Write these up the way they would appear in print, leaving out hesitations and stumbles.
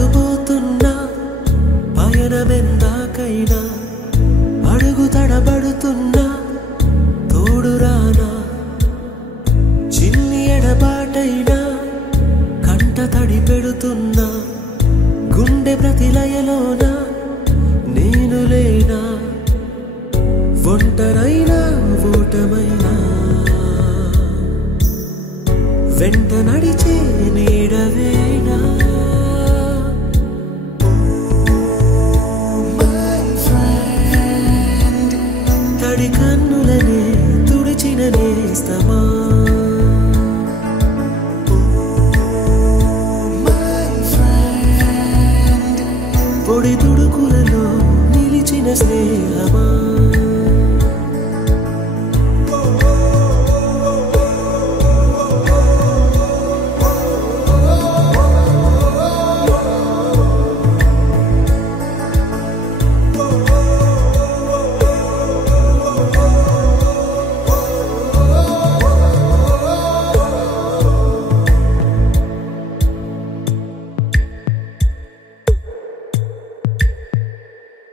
ఎటుపోతున్నా పయనమెందాకైనా అడుగు తడబడుతున్నా తోడురానా చిన్ని ఎడబాటైనా కంట తడి పెడుతున్నా గుండె ప్రతిలయలోన నేను లేనా ఒంటరైనా ఓటమైనా వెంట నడిచే నీడవేనా తడి కన్నులనే తుడిచిన నేస్తమా పొడి తుడుకులలో నిలిచిన స్నేహమా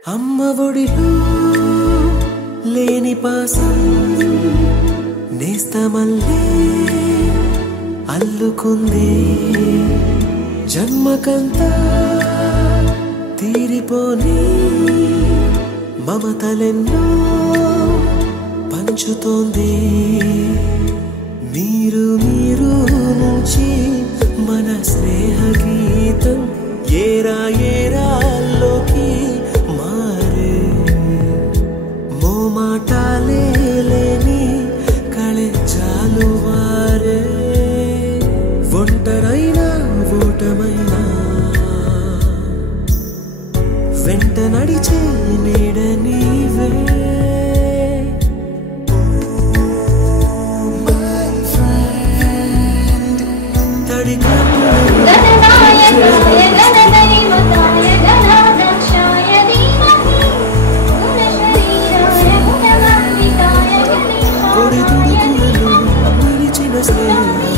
అమ్మ ఒడిలో లేని పాసం నేస్తమల్లే అల్లుకుంది జన్మకంతా తీరిపోని మమతలెన్నో పంచుతోంది మీరు మీరు నుంచి మన స్నేహ గీతం ఏరా ఏరాల్లోకి మాటాలే లేని కళెచ్చాలు వారే ఒంటరైనా ఓటమైనా వెంట నడిచే నీడ నీవే తడి పొడి తుడుకులలో నిలిచిన స్నేహమా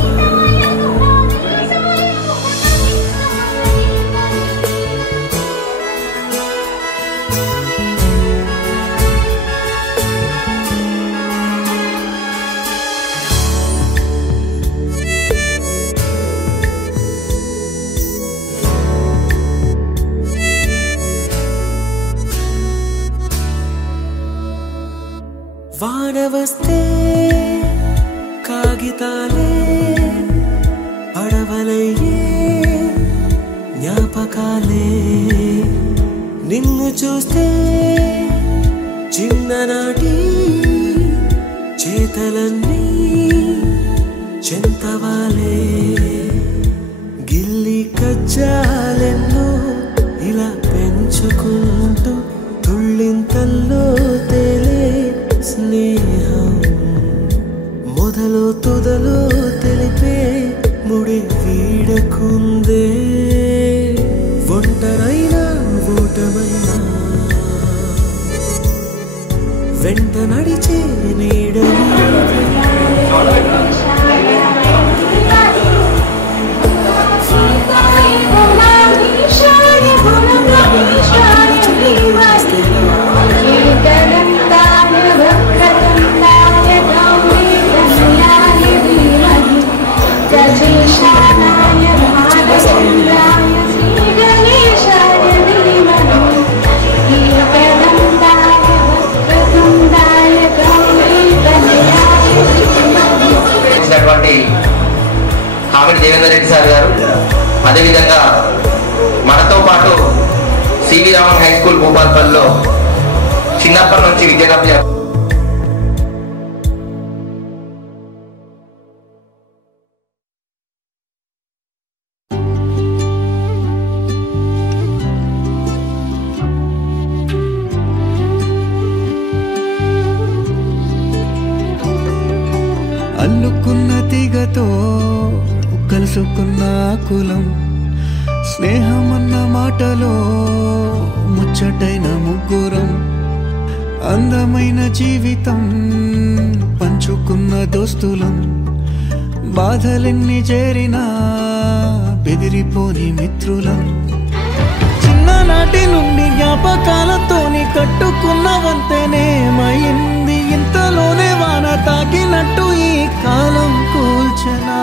వాన వస్తే కాగితాలే పడవలయ్యే జ్ఞాపకాలే నిన్ను చూస్తే చిన్ననాటి చేతలన్నీ చెంతవాలే గిల్లి కజ్జాలెన్నో ఇలా పెంచుకుంటూ తుళ్ళింతల్లో తేలే స్నేహం మొదలు తుదలో తెలిపే ముడి వీడకుందే ఒంటరైనా ఓటమైనా వెంట నడిచే నీడ కామెడీ దేవేందర్ రెడ్డి సార్ గారు అదేవిధంగా మనతో పాటు సివి రామన్ హై స్కూల్ భూపాల్పల్లిలో చిన్నప్పటి నుంచి విద్యాభ్యాసం అల్లుకున్న తీగతో కలుసుకున్న కులం స్నేహమన్న మాటలో ముచ్చటైన ముగ్గురం అందమైన జీవితం పంచుకున్న దోస్తులం బాధలెన్ని చేరినా బెదిరిపోని మిత్రులం చిన్ననాటి నుండి జ్ఞాపకాలతోని కట్టుకున్న వంతెనేమైంది ఇంతలోనే వాన తాకినట్టు ఈ కాలం కూల్చనా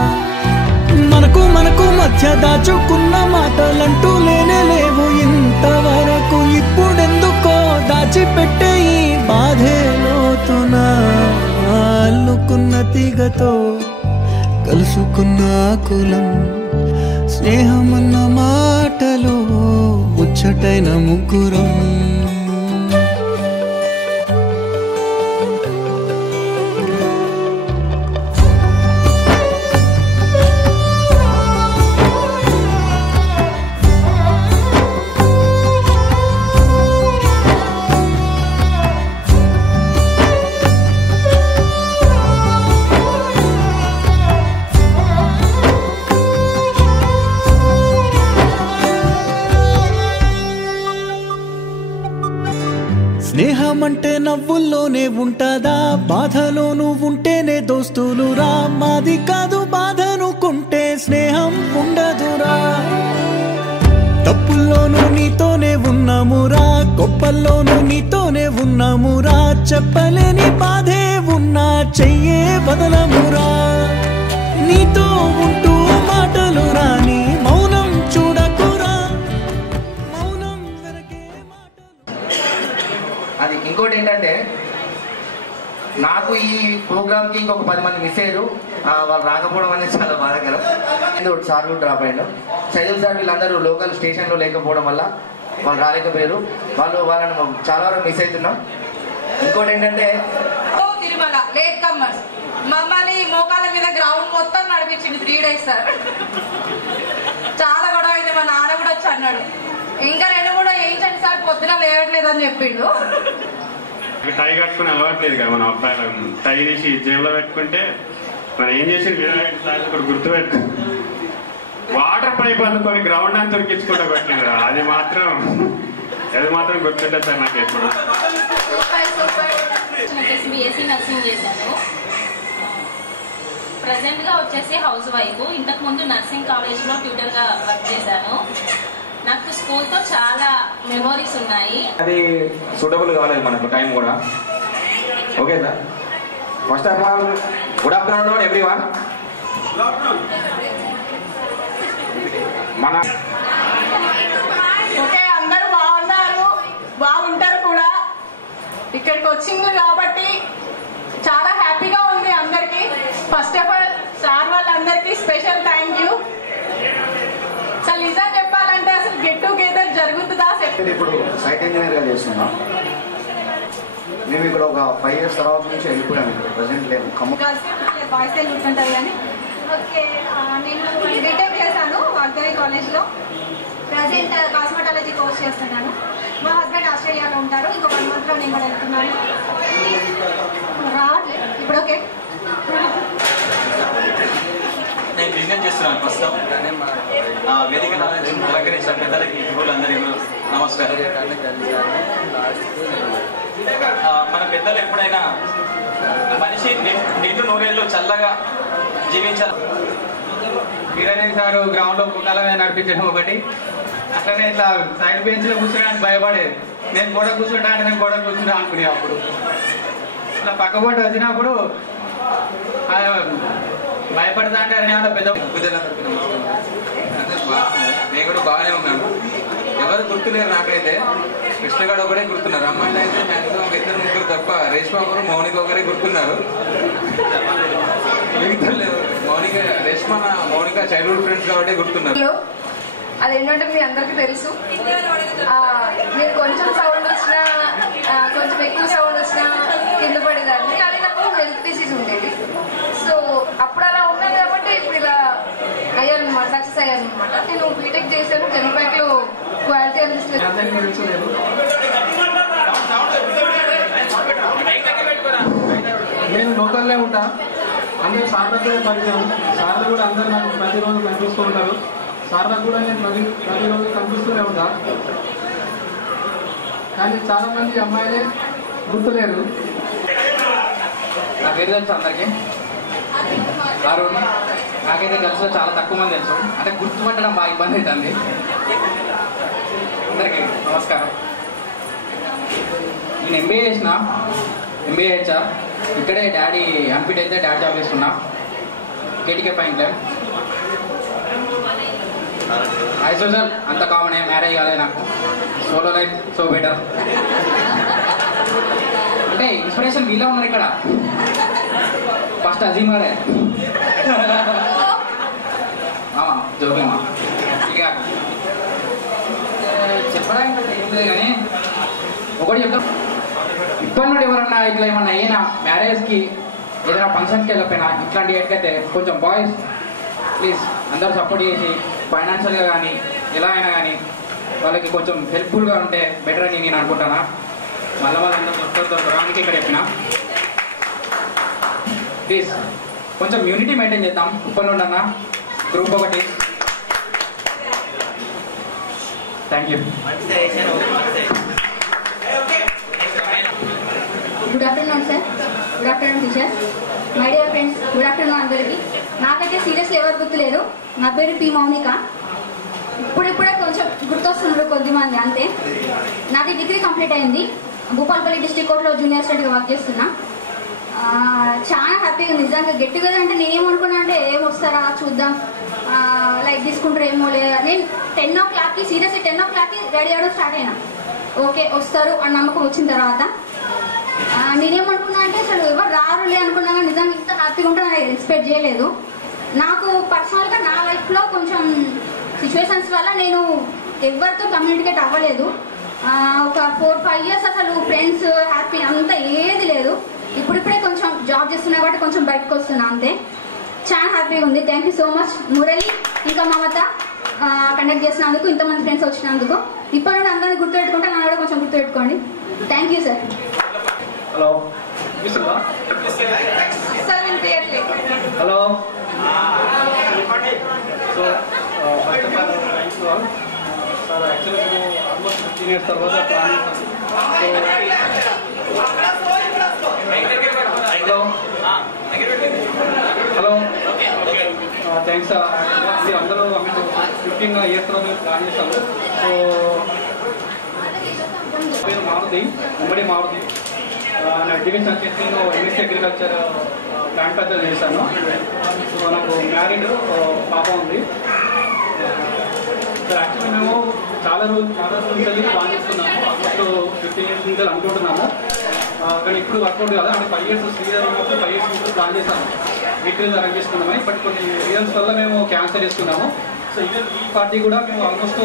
మనకు మధ్య దాచుకున్న మాటలంటూ లేనే లేవు ఇంతవరకు ఇప్పుడెందుకో దాచిపెట్టే ఈ బాధే లోతున అల్లుకున్న తీగతో కలుసుకున్న కులం స్నేహమన్న మాటలో ముచ్చటైన ముగ్గురం స్నేహమంటే నవ్వుల్లోనే ఉంటదా బాధలోనూ ఉంటేనే దోస్తులురా మాది కాదు బాధనుకుంటే స్నేహం ఉండదురా తప్పుల్లోనూ నీతోనే ఉన్నామురా గొప్పల్లోనూ నీతోనే ఉన్నామురా చెప్పలేని బాధే ఉన్నా చెయ్యే బదలమురా నీతో ఉంటూ మాటలు రాని మౌనం చూడకురా మౌనం వెనకే మాటలు అది ఇంకోటి ఏంటంటే నాకు ఈ ప్రోగ్రామ్కి ఇంకొక 10 మంది మిస్ అయ్యారు. వాళ్ళు రాకపోవడం అనేది చాలా బాధాకరం. సార్ కూడా డ్రాప్ అయ్యాడు. సైదుల్ సార్ వీళ్ళందరూ లోకల్ స్టేషన్లో లేకపోవడం వల్ల వాళ్ళు రాలేకపోయారు. వాళ్ళని చాలా వరకు మిస్ అవుతున్నాం. ఇంకోటి ఏంటంటే తిరుమల లేట్ కమ్మర్స్ మమ్మల్ని మోకాల మీద గ్రౌండ్ మొత్తం నడిపించింది 3 days సార్. చాలా గొడవ అయింది. మా నాన్న కూడా వచ్చి అన్నాడు ఇంకా 2 వేయించండి సార్ పొద్దున లేవట్లేదు అని చెప్పిండు. టై కట్టుకుని అలవాట్లేదు కదా మన అబ్బాయిలు. టై తీసి జేబులో పెట్టుకుంటే మనం ఏం చేసి గుర్తు పెట్టు వాటర్ పైప్ అందుకొని గ్రౌండ్ అంతా ఉరికించుకుంటూ పెట్టింది. అది మాత్రం గుర్తుంటుంది సార్ నాకు ఎప్పుడు. BSc నర్సింగ్ చేశాను. ప్రెసెంట్ గా వచ్చేసి హౌస్ వైఫ్. ఇంతకు ముందు నర్సింగ్ కాలేజ్ లో ట్యూటర్ గా వర్క్ చేశాను. నాకు స్కూల్ తో చాలా మెమోరీస్ ఉన్నాయి. అది సూటబుల్ కాలేదు మనకు టైం కూడా. Okay sir, first of all good afternoon everyone. మన ఓకే అందరూ బాగున్నారు, బాగుంటారు కూడా. ఇక్కడికి వచ్చింది కాబట్టి చాలా హ్యాపీగా ఉంది అందరికి. ఫస్ట్ ఆఫ్ ఆల్ సార్ వాళ్ళందరికీ స్పెషల్ థ్యాంక్ యూ. అసలు నిజం చెప్పాలంటే అసలు గెట్ టుగెదర్ జరుగుతుందా? ఇప్పుడు సైట్ ఇంజనీర్ గా చేస్తున్నాం. మేము ఇక్కడ ఒక 5 years తర్వాత నుంచి వెళ్ళిపోయాము. ప్రజెంట్ లేదు. బాయ్స్ కూర్చుంటారు కానీ ఓకే, నేను బీటెక్ చేశాను వాగ్దేవి కాలేజ్లో. ప్రజెంట్ కాస్మెటాలజీ కోర్స్ చేస్తున్నాను. మా హస్బెండ్ ఆస్ట్రేలియాలో ఉంటారు. ఇంకో 1 monthలో నేను కూడా వెళ్తున్నాను. రావట్లేదు ఇప్పుడు. ఓకే, నేను బిజినెస్ చేస్తున్నాను ప్రస్తుతం. వేదిక అలంకరించిన పెద్దలకి అందరికీ నమస్కారం. మన పెద్దలు ఎప్పుడైనా మనిషి నిండు 100 ఏళ్ళు చల్లగా జీవించాలి. వీరనేని సార్ గ్రౌండ్ లో పుట్టాలని నడిపించడం ఒకటి. అట్లనే ఇట్లా సైడ్ బెంచ్ లో కూర్చోడానికి భయపడేది. నేను గోడ కూర్చుంటా అంటే నేను గోడ కూర్చుంటా అనుకునే. అప్పుడు ఇట్లా పక్కబోటు వచ్చినప్పుడు భయపడతా అంటే పెద్ద నేను కూడా బాగానే ఉన్నాను. ఎవరు గుర్తులేరు నాకైతే. కృష్ణగడ ఒకటే గుర్తున్నారు. అమ్మాయిలు అయితే మ్యాక్సిమం 2-3 తప్ప రేష్మా ఒకరు మౌనిక ఒకరే గుర్తున్నారు. మౌనిక చైల్డ్హుడ్ ఫ్రెండ్స్ కాబట్టి గుర్తున్నారు. అదేంటంటే మీ అందరికీ తెలుసు, నేను కొంచెం సౌండ్ వచ్చినా కొంచెం ఎక్కువ సౌండ్ వచ్చినా కింద పడేదాన్ని. కానీ నాకు హెల్త్ డిసీజ్ ఉండేది. సో అప్పుడు అలా ఉన్నాను కాబట్టి ఇప్పుడు ఇలా అయ్యాను అనమాట, సక్సెస్ అయ్యాను అనమాట. నేను బీటెక్ చేశాను జనపాక్ లో క్వాలిటీ అడ్మినిస్ట్రేషన్. నేను లోకల్లో ఉంటా. అందరూ సార్లతో పరిచయం. సార్లు కూడా అందరూ నాకు ప్రతిరోజు కనిపిస్తూ ఉంటారు. సార్లకు కూడా నేను ప్రతిరోజు కనిపిస్తూనే ఉంటా. కానీ చాలా మంది అమ్మాయిలే గుర్తులేరు. నా పేరు తెలుసు అందరికీ. అరుణ్. నాకైతే గర్ల్స్లో చాలా తక్కువ మంది తెలుసు, అంటే గుర్తుపట్టడం బాగా ఇబ్బంది అవుతుంది. అందరికీ నమస్కారం. నేను ఎంబీఏ చేసిన, ఎంబీఏ హెచ్ఆర్. ఇక్కడే డాడీ అన్ఫిట్ అయితే డాడీ జాబ్ చేస్తున్నా, KTK fine club. I social అంత కామన్, మ్యారేజ్ కాలేదు నాకు. Solo life so better. అంటే ఇన్స్పిరేషన్ వీళ్ళే ఉన్నారు ఇక్కడ. ఫస్ట్ అజీమ్ గారే జోగమ్మా. ఇక చెప్పడానికి ఏం లేదు కానీ ఒకటి చెప్తాం. ఇప్పటి నుండి ఎవరన్నా ఇట్లా ఏమన్నా అయినా మ్యారేజ్కి ఏదైనా ఫంక్షన్కి వెళ్ళకపోయినా ఇట్లాంటి ఎక్కైతే కొంచెం బాయ్స్ ప్లీజ్ అందరూ సపోర్ట్ చేసి ఫైనాన్షియల్గా కానీ ఎలా అయినా కానీ వాళ్ళకి కొంచెం హెల్ప్ఫుల్గా ఉంటే బెటర్ అని నేను అనుకుంటానా. మళ్ళీ వాళ్ళందరూ దొరకడానికి ఇక్కడ చెప్పిన ప్లీజ్ కొంచెం యూనిటీ మెయింటైన్ చేద్దాం. ఇప్పటి నుండి అన్న గ్రూప్ ఒకటి. Thank you. Good afternoon sir, good afternoon teachers, my dear friends, good afternoon అందరికీ. నాకైతే సీరియస్లీ ఎవరు గుర్తులేరు. నా పేరు పి మౌనిక. ఇప్పుడిప్పుడే కొంచెం గుర్తొస్తున్నారు కొద్దిమంది అంతే. నాది డిగ్రీ కంప్లీట్ అయింది. భూపాలపల్లి డిస్ట్రిక్ట్ కోర్టులో జూనియర్ స్టూడెంట్గా వర్క్ చేస్తున్నా. చాలా హ్యాపీగా ఉంది నిజంగా. గెట్ టుగెదర్ అంటే నేనేమనుకున్నా అంటే ఏమొస్తారా చూద్దాం, లైక్ తీసుకుంటారు ఏమో లేదా. నేను 10 o'clockకి సీరియస్లీ 10 o'clockకి రెడీ అవ్వడం స్టార్ట్ అయినా. ఓకే వస్తారు అని నమ్మకం వచ్చిన తర్వాత నేనేమనుకున్నా అంటే అసలు ఎవరు రారులే అనుకున్నా, కానీ నిజంగా ఇంత హ్యాపీగా ఉంటే నేను ఎక్స్పెక్ట్ చేయలేదు. నాకు పర్సనల్గా నా లైఫ్లో కొంచెం సిచ్యువేషన్స్ వల్ల నేను ఎవరితో కమ్యూనికేట్ అవ్వలేదు. ఒక 4-5 years అసలు ఫ్రెండ్స్ హ్యాపీ అంతా ఏది లేదు. ఇప్పుడిప్పుడే కొంచెం జాబ్ చేస్తున్నా కాబట్టి కొంచెం బయటకు వస్తున్నా అంతే. చాలా హ్యాపీగా ఉంది. Thank you so much Murali ఇంకా మమత కండక్ట్ చేసినందుకు, ఇంతమంది ఫ్రెండ్స్ వచ్చినందుకు. ఇప్పటి నుండి అందరినీ గుర్తుపెట్టుకుంటే నన్ను కూడా కొంచెం గుర్తుపెట్టుకోండి. Thank you sir. Hello hello. So first of all thanks to all. Sir actually మేము ఆల్మోస్ట్ 15 years తర్వాత ప్లాన్ చేస్తాము. Hello hello thanks. మీరు అందరూ 15 years తర్వాత మేము ప్లాన్ చేస్తాము. సో పేరు మారుతి, ఉమ్మడి మారుతి. నా ఎడ్యుకేషన్ వచ్చేసి నేను ఎంఎస్సీ అగ్రికల్చర్ ప్లాంట్ పెద్దలు చేశాను. సో నాకు మ్యారీడ్ పాప ఉంది. సో యాక్చువల్లీ మేము చాలా రోజుల నుంచి ప్లాన్ చేస్తున్నాము. ఆల్మోస్ట్ 15 years నుంచి అనుకుంటున్నాము. కానీ ఇప్పుడు వర్కౌట్ కదా అంటే 5 years శ్రీధర్ ఉన్నప్పుడు 5 years నుంచి ప్లాన్ చేశాము వీటిని అరేంజ్ చేసుకున్నామని. బట్ కొన్ని రీజన్స్ వల్ల మేము క్యాన్సిల్ చేసుకున్నాము. సో ఈవెన్ ఈ పార్టీ కూడా మేము ఆల్మోస్ట్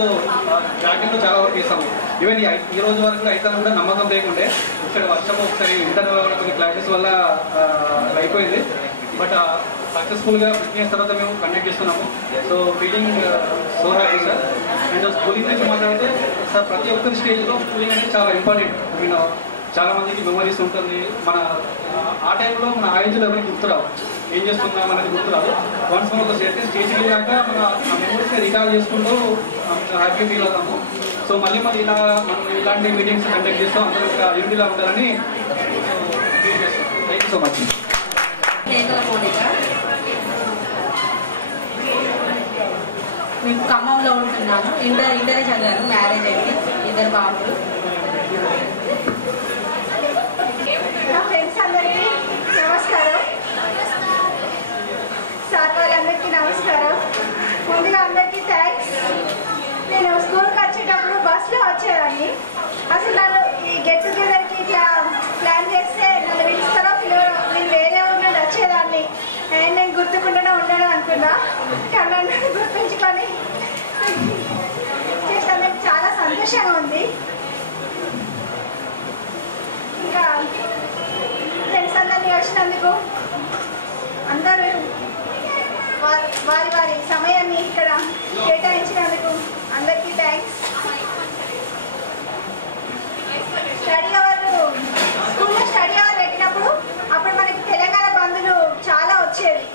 బ్యాకెండ్లో చాలా వర్క్ చేస్తాము. ఈవెన్ ఈ రోజు వరకు అయితే కూడా నమ్మకం లేకుండే. ఒకసారి వర్షం, ఒకసారి ఇంటర్ కొన్ని క్లాసెస్ వల్ల అయిపోయింది. బట్ సక్సెస్ఫుల్గా 15 years తర్వాత మేము కండక్ట్ చేస్తున్నాము. So feeling so happy sir. And schooling గురించి మాట్లాడితే సార్ ప్రతి ఒక్కరి స్టేజ్లో స్కూలింగ్ అనేది చాలా ఇంపార్టెంట్. ఐ మీన్ చాలా మందికి మెమరీస్ ఉంటుంది. మన ఆ టైంలో మన ఏజ్లో ఎవరికి గుర్తురావు, ఏం చేస్తున్నాం అనేది గుర్తురాదు. వన్స్ మనం ఒక స్టేజ్కి వెళ్ళాక మన ఆ మెమరీస్ని రికాల్ చేసుకుంటూ హ్యాపీ ఫీల్ అవుతాము. సో మళ్ళీ ఇలా మనం ఇలాంటి మీటింగ్స్ కండక్ట్ చేస్తాం. అందరూ ఒక యూనిటీలా ఉండాలని ఫీల్ చేస్తాం. Thank you so much. మేము ఖమ్మంలో ఉంటున్నాను. ఇంటరే చదివాను. మ్యారేజ్ అయింది, 2 బాబులు. నా ఫ్రెండ్స్ అందరికీ నమస్కారం. సార్ వాళ్ళందరికీ నమస్కారం. ముందుగా అందరికీ థ్యాంక్స్. నేను స్కూల్కి వచ్చేటప్పుడు బస్లో వచ్చేదాన్ని. అసలు నన్ను ఈ గెట్ టుగెదర్కి ఇట్లా ప్లాన్ చేస్తే నన్ను పిలుస్తారో పిలవరో, నేను వేరే ఉన్నది వచ్చేదాన్ని. నేను గుర్తుకుంటూనే ఉండడం అనుకున్నా. కానీ నన్ను గుర్తుంచుకొని చేసినందుకు చాలా సంతోషంగా ఉంది. ఇంకా ఫ్రెండ్స్ అందరినీ వచ్చినందుకు, అందరూ వారి వారి సమయాన్ని ఇక్కడ కేటాయించినందుకు అందరికీ థ్యాంక్స్. స్టడీ అవర్, స్కూల్లో స్టడీ అవర్ పెట్టినప్పుడు అప్పుడు మనకి తెలంగాణ బంధులు చాలా వచ్చేది.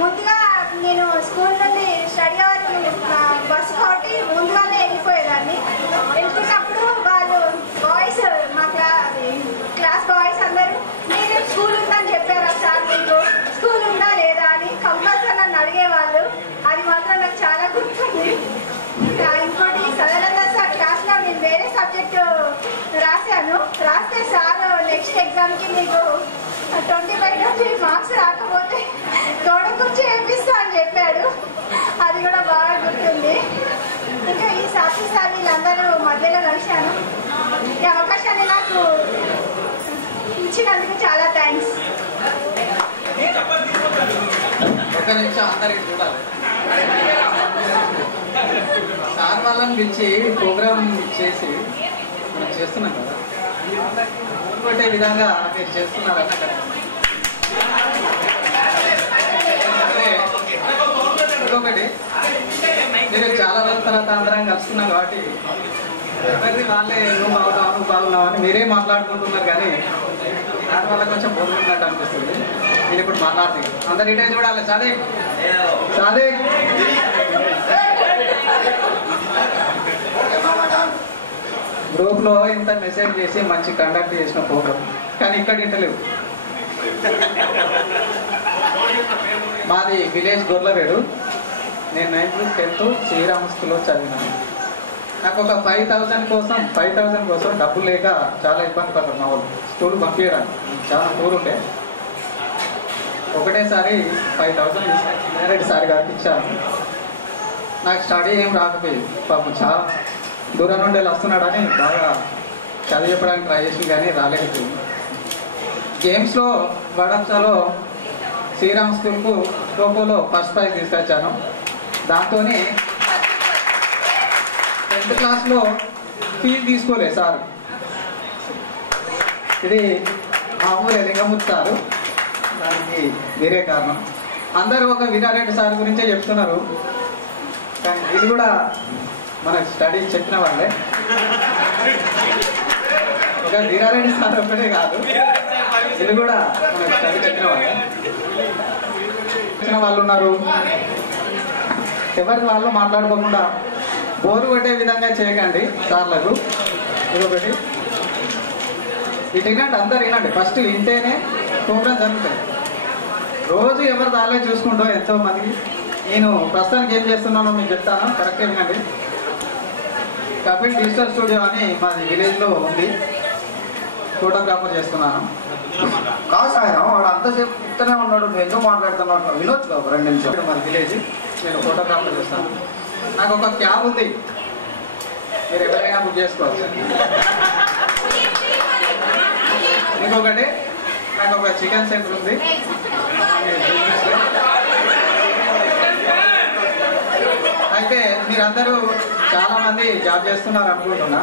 ముందుగా నేను స్కూల్ నుండి స్టడీ అవర్ బస్సు కాబట్టి ముందుగానే వెళ్ళిపోయేదాన్ని. వెళ్తున్నప్పుడు వాళ్ళు బాయ్స్, మా క్లాస్ బాయ్స్ అందరూ మీరు స్కూల్ ఉందని చెప్పారా సార్, మీకు స్కూల్ ఉందా లేదా ఎగ్జామ్కి నీకు 20/20 మార్క్స్ రాకపోతే తోడ కూర్చి వేపిస్తా అని చెప్పాడు. అది కూడా బాగా గుర్తుంది. ఇంకా ఈ సాక్షి సార్ వీళ్ళందరూ మధ్యలో కలిశాను. ఈ అవకాశాన్ని నాకు ఇచ్చినందుకు చాలా థ్యాంక్స్. ఒక నిమిషం అందరికి చూడాలి. సార్ వాళ్ళని పిలిచి ప్రోగ్రామ్ చేసి మనం చేస్తున్నాం కదా, కొట్టే విధంగా మీరు చేస్తున్నారన్న కదా. ఇంకొకటి, మీరు చాలా రోజుల తర్వాత అందరం కలుస్తున్నాం కాబట్టి ఎవరిది వాళ్ళే నువ్వు బాగున్నావు అని మీరే మాట్లాడుకుంటున్నారు. కానీ దానివల్ల కొంచెం బోరున్నట్టు అనిపిస్తుంది. నేను ఇప్పుడు మాట్లాడుతుంది అందరు ఇటే చూడాలి. సాదిక్ గ్రూప్ లో ఇంత మెసేజ్ చేసి మంచి కండక్ట్ చేసిన ప్రోగ్రామ్, కానీ ఇక్కడ ఇంటలేవు. మాది విలేజ్ గొర్లవేడు. నేను 9th 10th శ్రీరామ స్కూల్లో చదివినాను. నాకు ఒక 5,000 కోసం డబ్బులు లేక చాలా ఇబ్బంది పడ్డారు మా వాళ్ళు స్కూల్ పంపించడానికి. చాలా పూర్ ఉండే. ఒకటేసారి 5,000 డైరెక్ట్ సారి గారికి ఇచ్చాను. నాకు స్టడీ ఏం రాకపోయేది. పాపం చాలా దూరం నుండి వస్తున్నాడని బాగా చదివి చెప్పడానికి ట్రై చేసి కానీ రాలేకపోయింది. గేమ్స్లో వడంసాలో శ్రీరామ్ స్కూల్కు ఖోఖోలో ఫస్ట్ ప్రైజ్ తీసుకొచ్చాను. దాంతో 10th క్లాస్లో ఫీజు తీసుకోలేదు సార్. ఇది మా ఊరు లింగముత్ సారు. దానికి వేరే కారణం. అందరూ ఒక వీరారెడ్డి సార్ గురించే చెప్తున్నారు, కానీ ఇది కూడా మనకు స్టడీ చెప్పిన వాళ్ళే. ఒక వీరారెడ్డి సార్ ఒక్కటే కాదు, ఇది కూడా మనకు స్టడీ చెప్పిన వాళ్ళే. చెప్పిన వాళ్ళు ఉన్నారు. ఎవరికి వాళ్ళు మాట్లాడుకోకుండా బోరు కొట్టే విధంగా చేయకండి సార్లకు. ఇదొకటి. ఇటు వినండి, అందరు వినండి. ఫస్ట్ వింటేనే ప్రోగ్రాం జరుగుతుంది. రోజు ఎవరు దాలే చూసుకుంటాం ఎంతో మందికి. నేను ప్రస్తుతానికి ఏం చేస్తున్నానో మీకు చెప్తాను, కరెక్ట్గా వినండి. కపిల్ డిజిటల్ స్టూడియో అని మాది విలేజ్లో ఉంది. ఫోటోగ్రాఫర్ చేస్తున్నాను. కాదు సార్, వాడు అంతసేపు చెప్తూనే ఉన్నాడు, నువ్వు ఎందుకు మాట్లాడుతున్నావు, వినొచ్చు కదా 2 నిమిషాలు. మాది విలేజ్, నేను ఫోటోగ్రాఫర్ చేస్తాను. నాకు ఒక క్యాబ్ ఉంది, మీరు ఎవరైనా బుక్ చేసుకోవచ్చు. ఇంకొకటి, నాకు ఒక చికెన్ సెంటర్ ఉంది. అయితే మీరందరూ చాలా మంది జాబ్ చేస్తున్నారు అనుకుంటున్నా.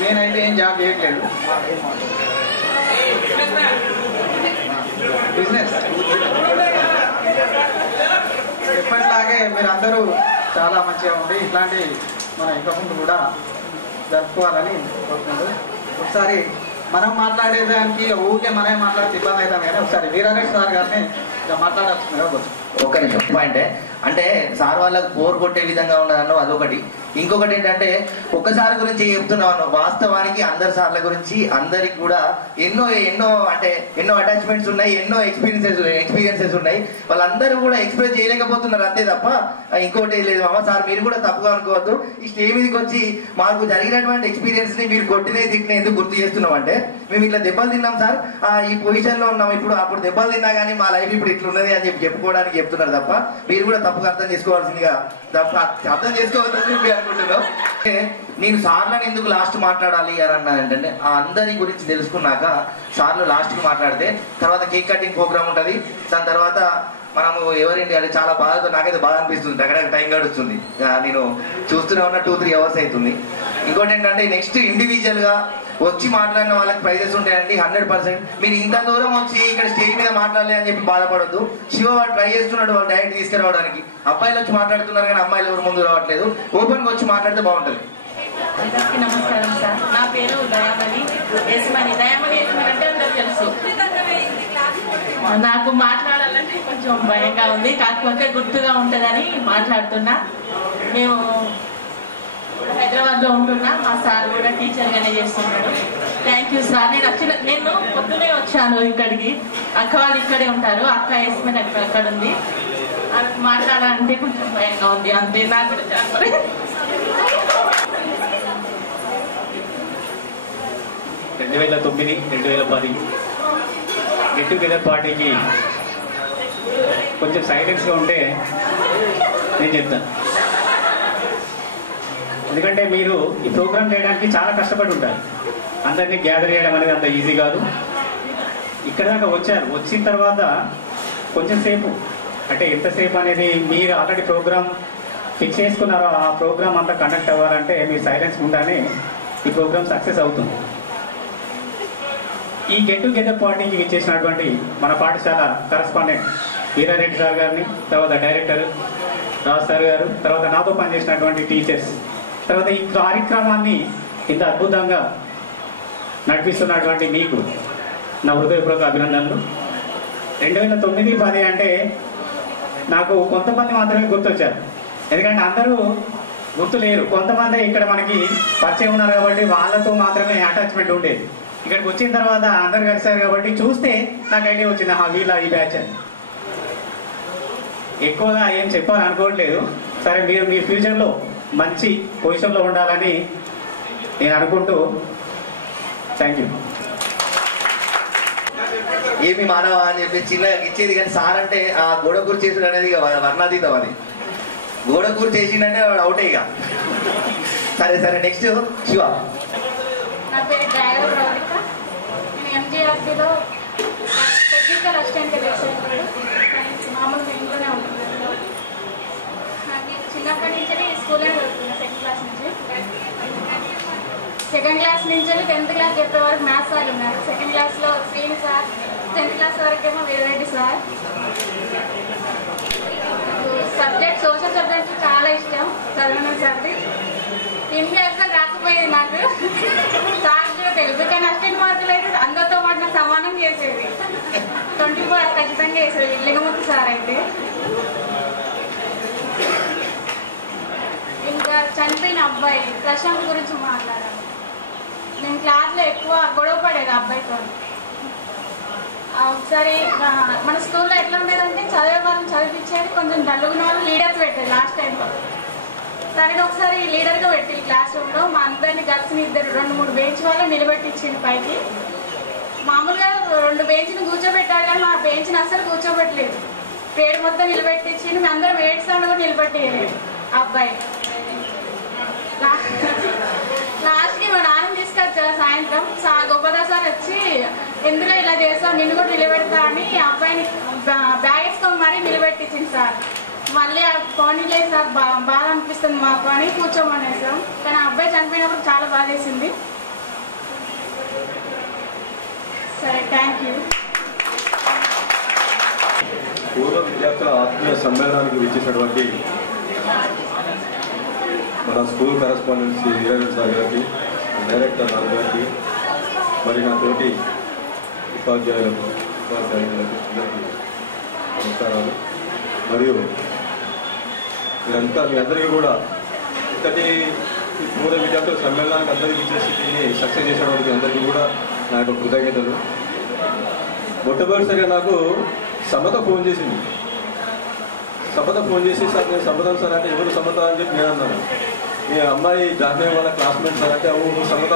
నేనైతే ఏం జాబ్ చేయట్లేదు, బిజినెస్. ఎప్పటిలాగే మీరందరూ చాలా మంచిగా ఉండి ఇట్లాంటి మన ఇంకా ముందు కూడా జరుపుకోవాలని కోరుకుంటూ, ఒకసారి మనం మాట్లాడేదానికి ఊరికే మనమే మాట్లాడితే ఇబ్బంది అవుతాం. కానీ ఒకసారి వీరారెడ్డి సార్ గారిని మాట్లాడాల్సిందిగా కొంచెం. ఒక్క నిమిషం పాయింట్ అంటే సార్ వాళ్ళకు బోర్ కొట్టే విధంగా ఉన్నదన్న అదొకటి. ఇంకొకటి ఏంటంటే ఒక్కసారి గురించి చెప్తున్నాను, వాస్తవానికి అందరి సార్ల గురించి అందరికి కూడా ఎన్నో అటాచ్మెంట్స్ ఉన్నాయి, ఎన్నో ఎక్స్పీరియన్సెస్ ఉన్నాయి. వాళ్ళందరూ కూడా ఎక్స్ప్రెస్ చేయలేకపోతున్నారు అంతే తప్ప ఇంకోటి లేదు. మామ సార్ మీరు కూడా తప్పుగా అనుకోవద్దు. ఈ స్టేజ్ మీదకి వచ్చి మాకు జరిగినటువంటి ఎక్స్పీరియన్స్ ని మీరు కొట్టినే తిట్టిన ఎందుకు గుర్తు చేస్తున్నాం అంటే, మేము ఇట్లా దెబ్బలు తిన్నాం సార్, ఈ పొజిషన్ లో ఉన్నాం ఇప్పుడు, అప్పుడు దెబ్బలు తిన్నా కానీ మా లైఫ్ ఇప్పుడు ఇట్లున్నది అని చెప్పి చెప్పుకోవడానికి చెప్తున్నారు తప్ప మీరు కూడా తప్పుగా అర్థం చేసుకోవాల్సిందిగా అర్థం చేసుకోవాల్సింది అనుకుంటున్నాం. నేను సార్లను ఎందుకు లాస్ట్ మాట్లాడాలి అని అన్నానంటే, ఆ అందరి గురించి తెలుసుకున్నాక సార్లు లాస్ట్ కి మాట్లాడితే తర్వాత కేక్ కటింగ్ ప్రోగ్రామ్ ఉంటది. దాని తర్వాత మనము ఎవరేంటి అంటే చాలా బాధతో, నాకైతే బాధ అనిపిస్తుంది, దగ్గర టైం గడుస్తుంది. నేను చూస్తూనే ఉన్న 2-3 అవర్స్ అవుతుంది. ఇంకోటి ఏంటంటే నెక్స్ట్ ఇండివిజువల్ గా వచ్చి మాట్లాడిన వాళ్ళకి ప్రైజెస్ ఉంటాయండి 100%. మీరు ఇంత దూరం వచ్చి ఇక్కడ స్టేజ్ మీద మాట్లాడలే అని చెప్పి బాధపడద్దు. శివ వాడు ట్రై చేస్తున్నాడు వాళ్ళు డైరెక్ట్ తీసుకురావడానికి. అబ్బాయిలు వచ్చి మాట్లాడుతున్నారు కానీ అమ్మాయిలు ఎవరు ముందు రావట్లేదు. ఓపెన్ గా వచ్చి మాట్లాడితే బాగుంటుంది. అందరికీ నమస్కారం సార్. నా పేరు దయామణి యశ్మణి. దయామణి యశ్మణి అంటే అందరూ తెలుసు. నాకు మాట్లాడాలంటే కొంచెం భయంగా ఉంది, కాకపోతే గుర్తుగా ఉంటుందని మాట్లాడుతున్నా. మేము హైదరాబాద్ లో ఉంటున్నా, మా సార్ కూడా టీచర్ గానే చేస్తున్నాడు. Thank you sir. నేను పొద్దునే వచ్చాను ఇక్కడికి. అక్క వాళ్ళు ఇక్కడే ఉంటారు, అక్క యశ్మణి అక్కడ ఉంది. మాట్లాడాలంటే కొంచెం భయంగా ఉంది అంతే. నాకు కూడా చాలా 2009, 2010 గెట్ టుగెదర్ పార్టీకి కొంచెం సైలెన్స్గా ఉంటే నేను చెప్తాను. ఎందుకంటే మీరు ఈ ప్రోగ్రామ్ చేయడానికి చాలా కష్టపడి ఉంటారు. అందరినీ గ్యాదర్ చేయడం అనేది అంత ఈజీ కాదు. ఇక్కడ దాకా వచ్చారు. వచ్చిన తర్వాత కొంచెం సేపు అంటే ఎంతసేపు అనేది మీరు ఆల్రెడీ ప్రోగ్రామ్ ఫిక్స్ చేసుకున్నారో ఆ ప్రోగ్రామ్ అంతా కండక్ట్ అవ్వాలంటే మీరు సైలెన్స్ ఉండానే ఈ ప్రోగ్రామ్ సక్సెస్ అవుతుంది. ఈ గెట్ టుగెదర్ పార్టీకి విచ్చేసినటువంటి మన పాఠశాల కరస్పాండెంట్ వీరారెడ్డి సార్ గారిని, తర్వాత డైరెక్టర్ రాజ్ సార్ గారు, తర్వాత నాతో పనిచేసినటువంటి టీచర్స్, తర్వాత ఈ కార్యక్రమాన్ని ఇంత అద్భుతంగా నడిపిస్తున్నటువంటి మీకు నా హృదయపూర్వక అభినందనలు. 2009-10 అంటే నాకు కొంతమంది మాత్రమే గుర్తొచ్చారు. ఎందుకంటే అందరూ గుర్తులేరు. కొంతమంది ఇక్కడ మనకి పరిచయం ఉన్నారు కాబట్టి వాళ్ళతో మాత్రమే అటాచ్మెంట్ ఉండేది. ఇక్కడికి వచ్చిన తర్వాత అందరు కలిసారు కాబట్టి చూస్తే నాకు ఐడియా వచ్చింది, వీళ్ళ ఈ బ్యాచ్ అని. ఎక్కువగా ఏం చెప్పాలనుకోవట్లేదు. సరే, మీరు మీ ఫ్యూచర్లో మంచి పొజిషన్లో ఉండాలని నేను అనుకుంటూ థ్యాంక్ యూ. ఏమి మానవ అని చెప్పి చిన్నగా ఇచ్చేది, కానీ సార్ అంటే ఆ గోడ కూర చేసుడు అనేది ఇక వర్ణాతీతం. అది గోడ కూర చేసిండంటే వాడు అవుటే ఇక. సరే సరే, నెక్స్ట్ శివ. నా పేరు డ్రైవర్ రౌలిక. నేను ఎంజీఆర్సీలో టెక్నికల్ అసిస్టెంట్గా చేసేవాడు. మామూలుగా ఇంట్లోనే ఉంటున్నాను. నాకు చిన్నప్పటి నుంచి స్కూలే చదువుతున్నాను. సెకండ్ క్లాస్ నుంచి 10th క్లాస్ చెప్పే వరకు మ్యాథ్స్ సార్ ఉన్నారు. సెకండ్ క్లాస్లో శ్రీని సార్, 10th క్లాస్ వరకేమో Veerareddy sir. Subject social subject చాలా ఇష్టం చదవడం. సార్ హిందీ అసలు రాకపోయేది నాకు. సార్ తెలుగు కానీ అసిస్టెంట్ మార్కులు అయితే అందరితో పాటు నాకు సమానం చేసేది. 24 ఖచ్చితంగా చేసేది లింగమూర్తి సార్ అయితే. ఇంకా చనిపోయిన అబ్బాయి ప్రశాంత్ గురించి మాట్లాడాలి. నేను క్లాస్లో ఎక్కువ గొడవ పడేది అబ్బాయితో. ఒకసారి మన స్కూల్లో ఎట్లా ఉండేదంటే చదివే వాళ్ళని చదివించేది, కొంచెం డల్లుగున్న వాళ్ళు లీడర్స్ పెట్టేది లాస్ట్ టైంలో. సరే ఒకసారి లీడర్గా పెట్టి క్లాస్ రూమ్లో మా అందరినీ గర్ల్స్ని 2-3 బెంచ్ వాళ్ళు నిలబెట్టించింది పైకి. మామూలుగా 2 బెంచ్ని కూర్చోబెట్టాడు కానీ మా బెంచ్ని అస్సలు కూర్చోబెట్టలేదు. పేరు మొత్తం నిలబెట్టించింది. మేము అందరం 8 సౌండ్ కూడా నిలబెట్టేయలేదు అబ్బాయి. లాస్ట్కి మా నాన్న తీసుకొచ్చారు సాయంత్రం. గొప్పదా సార్ వచ్చి ఎందులో ఇలా చేస్తావు, నిన్ను కూడా నిలబెడతా అని అబ్బాయిని బ్యాగ్ వేసుకొని మరీ నిలబెట్టించింది సార్. మళ్ళీ పోనీ లేదు సార్, బాధ అనిపిస్తుంది మాకు అని కూర్చోమనేసాం. కానీ ఆ అబ్బాయి చనిపోయినప్పుడు చాలా బాధ వేసింది. సరే, థ్యాంక్ యూ. పూర్వ విద్యార్థుల ఆత్మీయ సమ్మేళనానికి విచ్చేసినటువంటి మన school correspondent Shri Veerareddy sir గారికి, డైరెక్టర్ నాన్న గారికి, మరి నా తోటి ఉపాధ్యాయులకు నమస్కారాలు. మరియు మీరంతా మీ అందరికీ కూడా ఇంతటి పూర్వ విద్యార్థుల సమ్మేళనానికి అందరికీ ఇచ్చేసి దీన్ని సక్సెస్ చేసినటువంటి అందరికీ కూడా నా యొక్క కృతజ్ఞతలు. మొట్టమొదటిసారిగా నాకు సమత ఫోన్ చేసింది. సమత ఫోన్ చేసి, సార్ నేను సమతం సార్ అంటే ఎవరు సమత అని చెప్పి నేను అన్నాను. మీ అమ్మాయి జాహ్నవి వాళ్ళ క్లాస్మేట్ సార్ అంటే అవును సమత,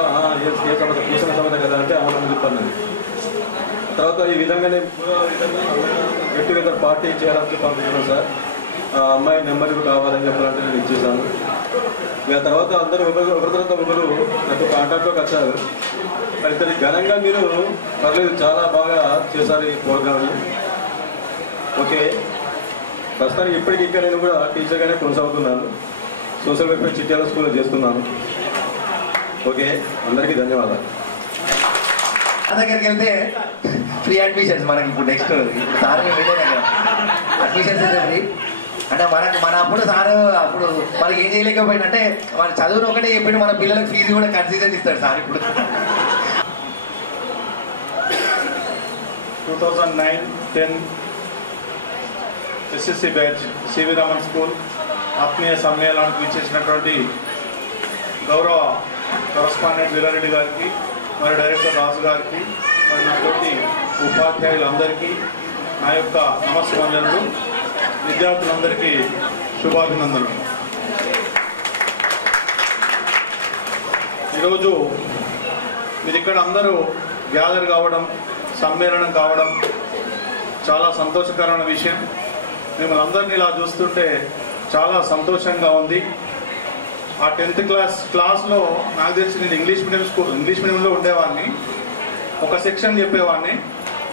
ఏ సమత, కూర్చున్న సమత కదా అంటే అవునని చెప్పాను. తర్వాత ఈ విధంగానే గెట్ టుగెదర్ పార్టీ చేయాలని చెప్పి పంపించాను సార్. ఆ అమ్మాయి నెంబర్ కావాలని చెప్పాలంటే నేను ఇచ్చేసాను. ఇక తర్వాత అందరూ ఒకరి తర్వాత ఒకరు నాకు కాంటాక్ట్లోకి వచ్చారు. అయితే ఘనంగా మీరు పర్లేదు చాలా బాగా చేశారు ఈ ప్రోగ్రామ్ని. ఓకే, ప్రస్తుతానికి ఇప్పటికి ఇంకా నేను కూడా టీచర్గానే కొనసాగుతున్నాను. సోషల్ వెల్ఫేర్ చిట్యాల స్కూల్లో చేస్తున్నాను. ఓకే, అందరికీ ధన్యవాదాలు. దగ్గరికి వెళ్తే ఫ్రీ అడ్మిషన్స్ మనకి ఇప్పుడు నెక్స్ట్ సార్ అడ్మిషన్స్ అయితే ఫ్రీ. అంటే మన అప్పుడు సార్ అప్పుడు మనకి ఏం చేయలేకపోయిందంటే మన చదువును ఒకటే చెప్పిండు, మన పిల్లలకు ఫీజు కూడా కన్సిడర్ ఇస్తాడు సార్ ఇప్పుడు. 2009-10 SSC batch C V Raman school ఆత్మీయ సమ్మేళనానికి ఇచ్చేసినటువంటి గౌరవ కరస్పాండెంట్ వీరారెడ్డి గారికి, మరి డైరెక్టర్ రాజు గారికి, మరి నాతోటి ఉపాధ్యాయులందరికీ నా యొక్క నమస్కారాలు. విద్యార్థులందరికీ శుభాభినందనలు. ఈరోజు మీరు ఇక్కడ అందరూ గ్యాదర్ కావడం, సమ్మేళనం కావడం చాలా సంతోషకరమైన విషయం. మిమ్మల్ని అందరినీ ఇలా చూస్తుంటే చాలా సంతోషంగా ఉంది. ఆ 10th క్లాస్లో నాకు తెలిసి నేను ఇంగ్లీష్ మీడియంలో ఉండేవాడిని. ఒక సెక్షన్ చెప్పేవాడిని.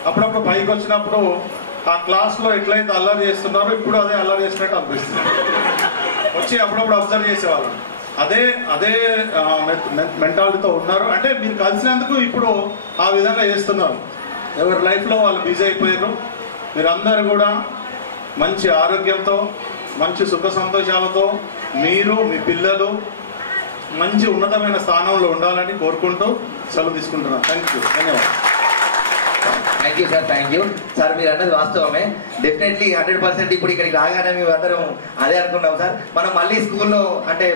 అప్పుడప్పుడు పైకి వచ్చినప్పుడు ఆ క్లాస్లో ఎట్లయితే అల్లరి చేస్తున్నారో ఇప్పుడు అదే అల్లరి చేసినట్టు అనిపిస్తుంది. వచ్చి అప్పుడప్పుడు అబ్జర్వ్ చేసేవాళ్ళం. అదే మెంటాలిటీతో ఉన్నారు. అంటే మీరు కలిసినందుకు ఇప్పుడు ఆ విధంగా చేస్తున్నారు. ఎవరి లైఫ్లో వాళ్ళు బిజీ అయిపోయారు. మీరందరూ కూడా మంచి ఆరోగ్యంతో, మంచి సుఖ సంతోషాలతో మీరు, మీ పిల్లలు మంచి ఉన్నతమైన స్థానంలో ఉండాలని కోరుకుంటూ సెలవు తీసుకుంటున్నాను. ధన్యవాదాలు. Thank you sir, thank you sir. మీరు అన్నది వాస్తవమే. డెఫినెట్లీ 100% ఇప్పుడు ఇక్కడికి రాగానే మేము అందరం అదే అనుకున్నాం సార్. మనం మళ్ళీ స్కూల్లో అంటే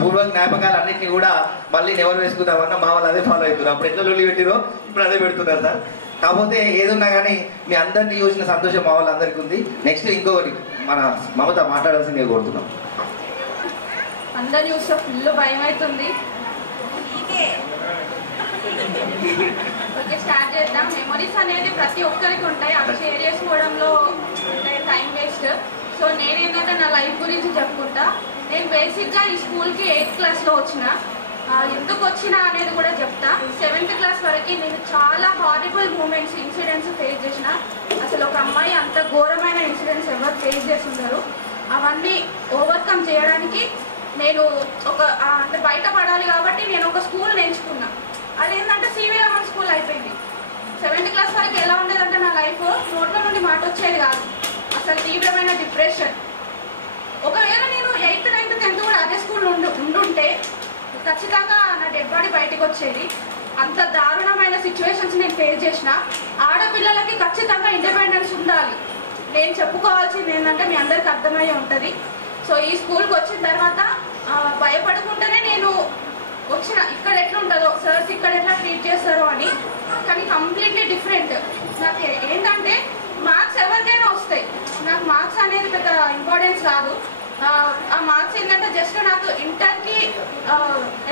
పూర్వ జ్ఞాపకాలు అన్నింటినీ కూడా మళ్ళీ నెవరు వేసుకుందామన్నా మా వాళ్ళు అదే ఫాలో అవుతున్నారు. అప్పుడు ఎట్లా లొల్లి పెట్టిరో ఇప్పుడు అదే పెడుతున్నారు సార్. కాకపోతే ఏదున్నా కానీ మీ అందరినీ చూసిన సంతోషం మా వాళ్ళందరికీ ఉంది. నెక్స్ట్ ఇంకొకటి మన మమత మాట్లాడాల్సిందే కోరుతున్నాం. అందరినీ చూస్తే ఫుల్ భయం అవుతుంది. ఓకే, స్టార్ట్ చేద్దాం. మెమరీస్ అనేది ప్రతి ఒక్కరికి ఉంటాయి. అవి షేర్ చేసుకోవడంలో టైం వేస్ట్. సో నేనేంటంటే నా లైఫ్ గురించి చెప్పుకుంటా. నేను బేసిక్గా ఈ స్కూల్కి 8th క్లాస్లో వచ్చిన. ఎందుకు వచ్చినా అనేది కూడా చెప్తా. 7th క్లాస్ వరకు నేను చాలా హారిబుల్ మూమెంట్స్, ఇన్సిడెంట్స్ ఫేస్ చేసిన. అసలు ఒక అమ్మాయి అంత ఘోరమైన ఇన్సిడెంట్స్ ఎవరు ఫేస్ చేస్తున్నారు. అవన్నీ ఓవర్కమ్ చేయడానికి నేను అంటే బయటపడాలి కాబట్టి నేను ఒక స్కూల్ ఎంచుకున్నా. అదేంటంటే సివి రామన్ స్కూల్ అయిపోయింది. 7th క్లాస్ వరకు ఎలా ఉండేదంటే నా లైఫ్ నోట్ల నుండి మాట వచ్చేది కాదు. అసలు తీవ్రమైన డిప్రెషన్. ఒకవేళ నేను 8th, 9th, 10th కూడా అదే స్కూల్లో ఉండుంటే ఖచ్చితంగా నా డెడ్ బాడీ బయటకు వచ్చేది. అంత దారుణమైన సిచ్యువేషన్స్ నేను ఫేస్ చేసిన. ఆడపిల్లలకి ఖచ్చితంగా ఇండిపెండెన్స్ ఉండాలి. నేను చెప్పుకోవాల్సింది ఏంటంటే మీ అందరికి అర్థమయ్యే ఉంటుంది. సో ఈ స్కూల్కి వచ్చిన తర్వాత భయపడుకుంటేనే నేను వచ్చిన. ఇక్కడ ఎట్లుంటుందో, సర్స్ ఇక్కడ ఎట్లా ట్రీట్ చేస్తారో అని. కానీ కంప్లీట్లీ డిఫరెంట్. నాకు ఏంటంటే మార్క్స్ ఎవరికైనా వస్తాయి. నాకు మార్క్స్ అనేది పెద్ద ఇంపార్టెన్స్ కాదు. ఆ మార్క్స్ ఏంటంటే జస్ట్ నాకు ఇంటర్కి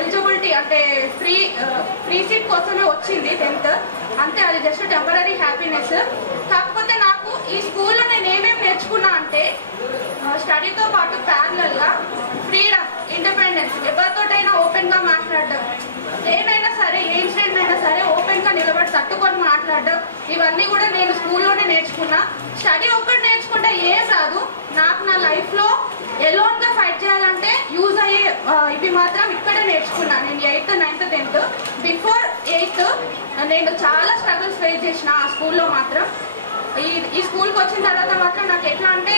ఎలిజిబిలిటీ అంటే ఫ్రీ సీట్ కోసమే వచ్చింది 10th. అంతే, అది జస్ట్ టెంపరీ హ్యాపీనెస్. కాకపోతే నాకు ఈ స్కూల్లో నేను ఏమేమి నేర్చుకున్నా అంటే స్టడీతో పాటు ప్యారలల్గా ఫ్రీడమ్, ఇండిపెండెన్స్, ఎవరితోటైనా ఓపెన్గా మాట్లాడడం, ఏమైనా సరే ఏ ఇన్సిడెంట్ అయినా సరే ఓపెన్గా నిలబడి తట్టుకొని మాట్లాడడం, ఇవన్నీ కూడా నేను స్కూల్లోనే నేర్చుకున్నా. స్టడీ ఒక్కటి నేర్చుకుంటే ఏం రాదు. నాకు నా లైఫ్లో ఎలోన్గా ఫైట్ చేయాలంటే యూజ్ అయ్యే ఇవి మాత్రం ఇక్కడే నేర్చుకున్నా. నేను 8th, 9th, 10th. Before 8th నేను చాలా స్ట్రగుల్స్ ఫేస్ చేసిన ఆ స్కూల్లో మాత్రం. ఈ స్కూల్కి వచ్చిన తర్వాత మాత్రం నాకు ఎట్లా అంటే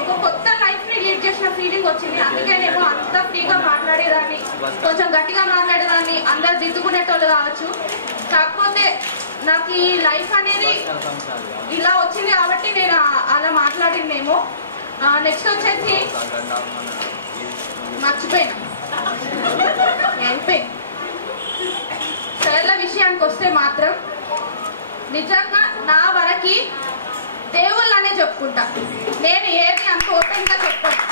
ఒక కొత్త లైఫ్ని లీడ్ చేసిన ఫీలింగ్ వచ్చింది. అందుకే నేను అంత ఫ్రీగా మాట్లాడేదాన్ని, కొంచెం గట్టిగా మాట్లాడేదాన్ని. అందరు దిద్దుకునేటోళ్ళు కావచ్చు. కాకపోతే నాకు ఈ లైఫ్ అనేది ఇలా వచ్చింది కాబట్టి నేను అలా మాట్లాడిందేమో. నెక్స్ట్ వచ్చేసి మర్చిపోయినా, అయిపోయింది. సార్ల విషయానికి వస్తే మాత్రం నిజంగా నా వరకి దేవుళ్ళనే చెప్పుకుంటా. నేను ఏది అంత ఓపెన్గా చెప్పాను.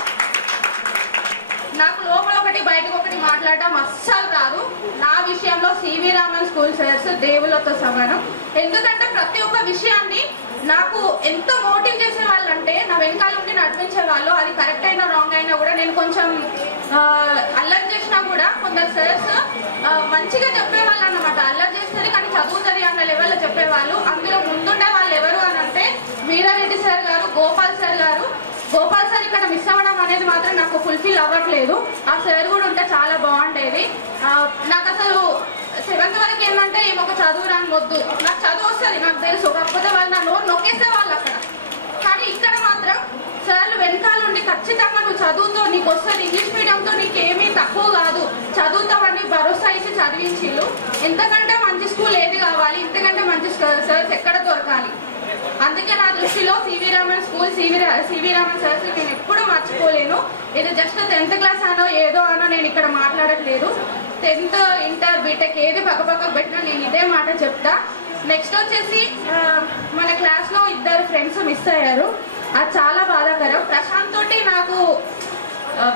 నాకు లోపల ఒకటి బయటకు ఒకటి మాట్లాడటం అస్సలు రాదు. నా విషయంలో సివి రామన్ స్కూల్ సర్స్ దేవుళ్ళతో సమానం. ఎందుకంటే ప్రతి ఒక్క విషయాన్ని నాకు ఎంత మోటివ్ చేసే వాళ్ళు అంటే నా వెనకాల ఉండి నడిపించే వాళ్ళు. అది కరెక్ట్ అయినా రాంగ్ అయినా కూడా నేను కొంచెం అల్లరి చేసినా కూడా కొందరు సర్స్ మంచిగా చెప్పేవాళ్ళు అన్నమాట. అల్లరి చేస్తుంది కానీ చదువుతుంది అన్న లెవెల్లో చెప్పేవాళ్ళు. అందులో ముందుండే వాళ్ళు ఎవరు అని అంటే వీరారెడ్డి సార్ గారు, గోపాల్ సార్ గారు. గోపాల్ సార్ ఇక్కడ మిస్ అవ్వడం అనేది మాత్రం నాకు ఫుల్ఫిల్ అవ్వట్లేదు. ఆ సార్ కూడా ఉంటే చాలా బాగుండేది. నాకు అసలు 7th వరకు ఏంటంటే ఈ ఒక చదువు రాని వద్దు, నాకు చదువు వస్తుంది నాకు తెలుసు, కాకపోతే వాళ్ళు నా నోరు నొక్కేసే వాళ్ళు అక్కడ. కానీ ఇక్కడ మాత్రం సార్లు వెనకాల ఉండి ఖచ్చితంగా నువ్వు చదువుతో నీకు వస్తుంది, ఇంగ్లీష్ మీడియంతో నీకేమీ తక్కువ కాదు, చదువుతావని భరోసా ఇచ్చి చదివించిళ్ళు. ఎంతకంటే మంచి స్కూల్ ఏది కావాలి, ఇంతకంటే మంచి సర్స్ ఎక్కడ దొరకాలి. అందుకే నా దృష్టిలో సివి రామన్ స్కూల్, సివి రామన్ సర్స్ నేను ఎప్పుడు మర్చిపోలేను. ఇది జస్ట్ 10th క్లాస్ అనో ఏదో అనో నేను ఇక్కడ మాట్లాడట్లేదు. 10th, ఇంటర్, బీటెక్ ఏది పక్కపక్కకు పెట్టినా నేను ఇదే మాట చెప్తా. నెక్స్ట్ వచ్చేసి మన క్లాస్లో 2 ఫ్రెండ్స్ మిస్ అయ్యారు. అది చాలా బాధాకరం. ప్రశాంత్ తోటి నాకు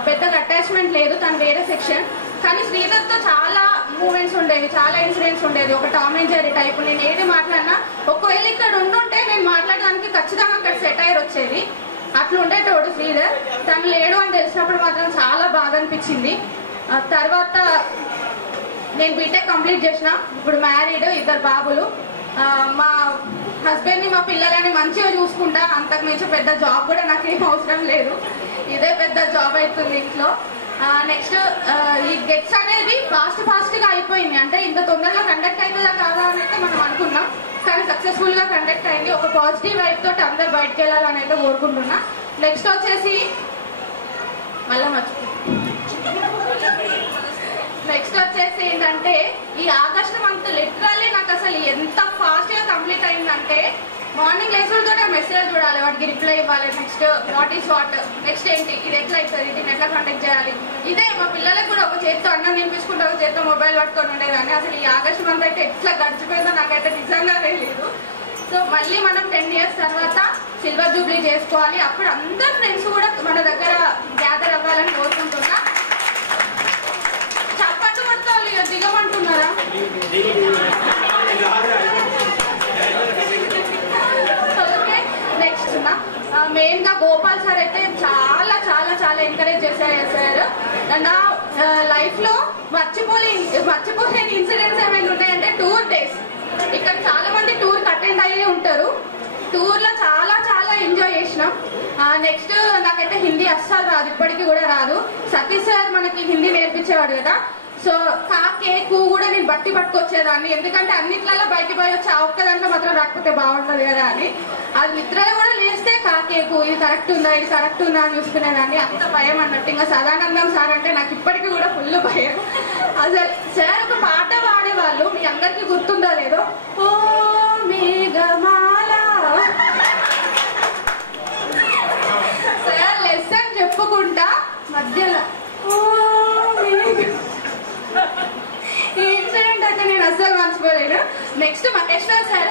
పెద్దగా అటాచ్మెంట్ లేదు, తను వేరే సెక్షన్. కానీ శ్రీధర్తో చాలా మూమెంట్స్ ఉండేవి, చాలా ఇన్సిడెంట్స్ ఉండేది. ఒక టామ్ అండ్ జెర్రీ టైప్. నేను ఏది మాట్లాడినా ఒకవేళ ఇక్కడ ఉండుంటే నేను మాట్లాడడానికి ఖచ్చితంగా అక్కడ సెటైర్ వచ్చేది. అట్లా ఉండేటోడు శ్రీధర్. తను లేడు అని తెలిసినప్పుడు మాత్రం చాలా బాగా అనిపించింది. తర్వాత నేను బీటెక్ కంప్లీట్ చేసిన, ఇప్పుడు మ్యారీడ్, 2 బాబులు. మా హస్బెండ్ని మా పిల్లలని మంచిగా చూసుకుంటా. అంతకు మించి పెద్ద జాబ్ కూడా నాకు ఏం అవసరం లేదు. ఇదే పెద్ద జాబ్ అవుతుంది ఇంట్లో. నెక్స్ట్ ఈ గెట్స్ అనేది ఫాస్ట్ గా అయిపోయింది. అంటే ఇంత తొందరగా కండక్ట్ అవుతుందా కాదా అని అయితే మనం అనుకున్నాం, కానీ సక్సెస్ఫుల్ గా కండక్ట్ అయింది. ఒక పాజిటివ్ వైబ్ తోటి అందరు బయటకు వెళ్ళాలని అయితే కోరుకుంటున్నా. నెక్స్ట్ వచ్చేసి ఏంటంటే ఈ ఆగస్ట్ మంత్ లిటరల్లీ నాకు అసలు ఎంత ఫాస్ట్ గా కంప్లీట్ అయిందంటే, మార్నింగ్ లేచుడుతోనే మెసేజ్ చూడాలి, వాటికి రిప్లై ఇవ్వాలి. Next what is what, next ఏంటి, ఇది ఎట్లా అవుతుంది, దీన్ని ఎట్లా కాంటాక్ట్ చేయాలి. ఇదే మా పిల్లలకు కూడా ఒక చేత్తో అన్నం తినిపించుకుంటే ఒక చేత్తో మొబైల్ పట్టుకొని ఉండేదాన్ని. అసలు ఈ ఆగస్ట్ మంత్ అయితే ఎట్లా గడిచిపోయిందో నాకైతే నిజంగా తెలియదు. సో మళ్ళీ మనం 10 years తర్వాత సిల్వర్ జూబ్లీ చేసుకోవాలి. అప్పుడు అందరు ఫ్రెండ్స్ కూడా మన దగ్గర గ్యాదర్ అవ్వాలని కోరుకుంటున్నా. చప్పట్టు మొత్తం దిగమంటున్నారా? నెక్స్ట్ మెయిన్ గా గోపాల్ సార్ అయితే చాలా చాలా చాలా ఎంకరేజ్ చేశారు. నా లైఫ్ లో మర్చిపోలేని ఇన్సిడెంట్స్ ఏమైనా ఉన్నాయంటే టూర్ డేస్. ఇక్కడ చాలా మంది టూర్ అటెండ్ అయ్యే ఉంటారు. టూర్ లో చాలా చాలా ఎంజాయ్ చేసినాం. నెక్స్ట్ నాకైతే హిందీ అస్సలు రాదు, ఇప్పటికీ కూడా రాదు. సతీష్ సార్ మనకి హిందీ నేర్పించేవాడు కదా. సో కాకే కూ కూడా నేను బట్టి పట్టుకొచ్చేదాన్ని, ఎందుకంటే అన్నిట్లలో బయట పోయి వచ్చి ఆ ఒక్కదాంట్లో మాత్రం రాకపోతే బాగుంటది కదా అని. అది నిద్రలో కూడా లేస్తే కాకేకు ఇది కరెక్ట్ ఉందా ఇది కరెక్ట్ ఉందా అని చూసుకునేదాన్ని. అంత భయం అన్నట్టు. ఇంకా సదానందం సార్ అంటే నాకు ఇప్పటికీ కూడా ఫుల్ భయం. అసలు సార్ ఒక పాట పాడేవాళ్ళు, మీ అందరికి గుర్తుందో లేదో, ఓ మేఘమాల. సార్ లెసన్ చెప్పుకుంటా మధ్యలో ఈ ఇన్సిడెంట్ అయితే నేను అస్సలు మర్చిపోలేను. నెక్స్ట్ మహేశ్వర్ సార్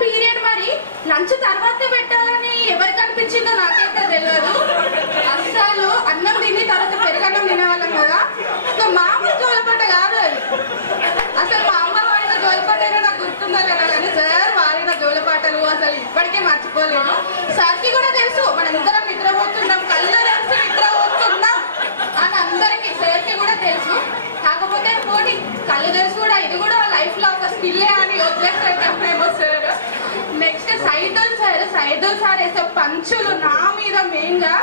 పీరియడ్ మరి లంచ్ తర్వాతే పెట్టాలని ఎవరికి అనిపించిందో నాకైతే తెలియదు. అస్సలు అన్నం తిని తర్వాత పెరుగన్నం తినేవాళ్ళం కదా. సో మామూలు జోలపాట కాదు అది. అసలు మా అమ్మ వాడిన జోలపాటైనా నాకు గుర్తుందా లేదా కానీ సార్ వాడిన జోలపాటలు అసలు ఇప్పటికే మర్చిపోలేను. సార్కి కూడా తెలుసు మనందరం నిద్రపోతున్నాం, కళ్ళు తెలిసి నిద్రపోతున్నాం అని అందరికి సార్కి కూడా తెలుసు. కాకపోతే పోనీ కళ్ళు తెలుసు కూడా ఇది కూడా లైఫ్ లో ఒక స్కిల్లే అని వదిలేసేమో సార్. నెక్స్ట్ సైదుల్ సార్ వేసే పంచులు నా మీద మెయిన్ గా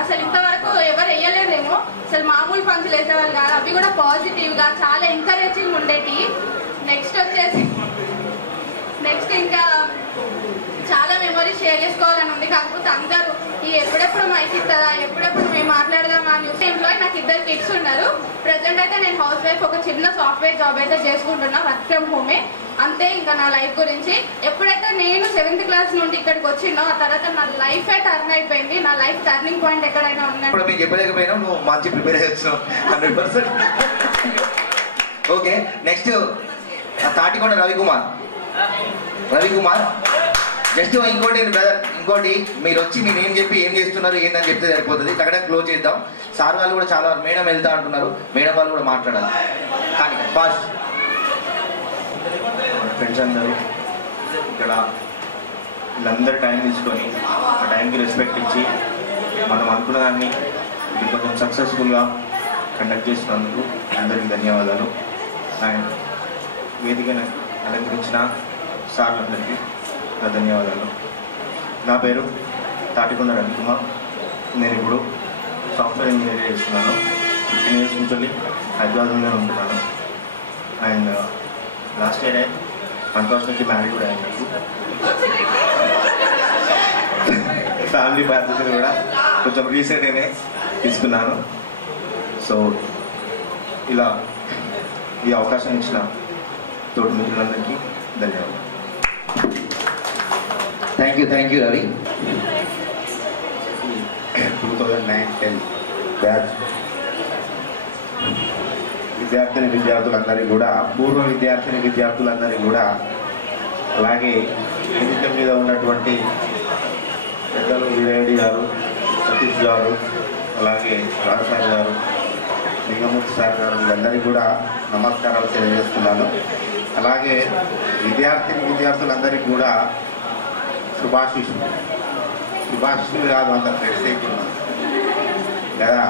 అసలు ఇంతవరకు ఎవరు వేయలేదేమో. అసలు మామూలు పంచులు వేసేవాళ్ళు కాదు, అవి కూడా పాజిటివ్ గా చాలా ఎంకరేజింగ్ ఉండేటి. నెక్స్ట్ ఇంకా చాలా మెమరీస్ షేర్ చేసుకోవాలని ఉంది. కాకపోతే అందరూ ఈ ఎప్పుడెప్పుడు మైక్ ఇస్తారా, ఎప్పుడెప్పుడు మేము మాట్లాడదామా అని ఎంప్లాయీ. నాకు 2 kids ఉన్నారు. ప్రెసెంట్ అయితే నేను హౌస్ వైఫ్, ఒక చిన్న సాఫ్ట్వేర్ జాబ్ అయితే చేసుకుంటున్నా, వర్క్ ఫ్రమ్ హోమే. అంతే ఇంకా నా లైఫ్ గురించి. ఎప్పుడైతే నేను 7th క్లాస్ నుండి ఇక్కడికి వచ్చినో ఆ తర్వాత నా లైఫే టర్న్ అయిపోయింది. నా లైఫ్ టర్నింగ్ పాయింట్ ఎక్కడైనా ఉందా? ఇప్పుడు మీకు చెప్పలేకపోయినా నువ్వు మంచి ప్రిపేర్ అయ్యొచ్చు 100%. Okay, next Thatikonda Ravikumar. Just ఇంకోటి బ్రదర్, ఇంకోటి మీరు వచ్చి మీ నేమ్ చెప్పి ఏం చేస్తున్నారు ఏందని చెప్తే సరిపోతుంది. తగ్గడ క్లోజ్ చేద్దాం. సార్ వాళ్ళు కూడా చాలా మేడం వెళ్తా అంటున్నారు, మేడం వాళ్ళు కూడా మాట్లాడాలి. కానీ ఫాస్ట్ ఫ్రెండ్స్ అందరూ ఇక్కడ వీళ్ళందరూ టైం తీసుకొని ఆ టైంకి రెస్పెక్ట్ ఇచ్చి మనం అనుకున్న దాన్ని కొంచెం సక్సెస్ఫుల్గా కండక్ట్ చేసినందుకు అందరికీ ధన్యవాదాలు. అండ్ వేదికను అలంకరించిన సార్లందరికీ నా ధన్యవాదాలు. నా పేరు తాటికొండ రవికుమార్. నేను ఇప్పుడు సాఫ్ట్వేర్ ఇంజనీర్ చేస్తున్నాను. 15 years నుంచి హైదరాబాద్లోనే ఉంటున్నాను. And last year unfortunately marriage కూడా అయింది. ఫ్యామిలీ బాధ్యతలు కూడా కొంచెం రీసెంట్గానే తీసుకున్నాను. సో ఇలా ఈ అవకాశం ఇచ్చిన తోటి మిత్రులందరికీ ధన్యవాదాలు. Thank you Ravi. 2009-10 బ్యాచ్ విద్యార్థులందరికీ కూడా, పూర్వ విద్యార్థులందరికీ కూడా, అలాగే వేదిక మీద ఉన్నటువంటి పెద్దలు వీరెడ్డి గారు, సతీష్ గారు, అలాగే రాజసాయి గారు, లింగమూర్తి సార్ గారు వీళ్ళందరికీ కూడా నమస్కారాలు తెలియజేస్తున్నాను. అలాగే విద్యార్థులందరికీ కూడా శుభాశీస్సులు కాదు, అంత ఫ్రెండ్స్ అయిపోతున్నాను కదా.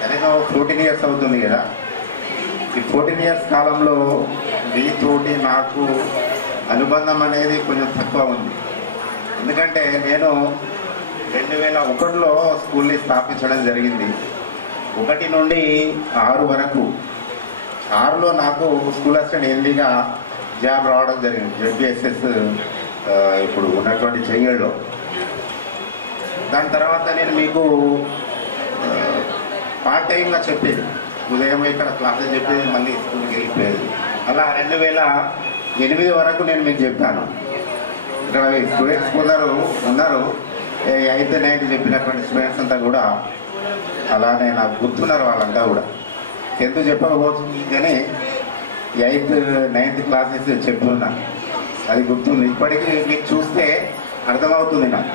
కనీసం 14 years అవుతుంది కదా. ఈ 14 years కాలంలో మీతోటి నాకు అనుబంధం అనేది కొంచెం తక్కువ ఉంది. ఎందుకంటే నేను 2001లో స్కూల్ని స్థాపించడం జరిగింది. 1 నుండి 6 వరకు. 6లో నాకు స్కూల్ అసిస్టెంట్ ఎండీగా జాబ్ రావడం జరిగింది జెడ్బిఎస్ఎస్ ఇప్పుడు ఉన్నటువంటి చెయ్యల్లో. దాని తర్వాత నేను మీకు పార్ట్ టైంగా చెప్పేది, ఉదయం ఇక్కడ క్లాసెస్ చెప్పేది, మళ్ళీ స్కూల్కి వెళ్ళిపోయేది. అలా 2008 వరకు నేను మీకు చెప్పాను. ఇక్కడ స్టూడెంట్స్ కొందరు ఉన్నారు, 8th 9th చెప్పినటువంటి స్టూడెంట్స్ అంతా కూడా అలానే నాకు గుర్తున్నారు. వాళ్ళంతా కూడా 10th చెప్పకపోతుంది కానీ 8th 9th క్లాసెస్ చెప్తున్నాను, అది గుర్తుంది. ఇప్పటికీ మీకు చూస్తే అర్థమవుతుంది నాకు,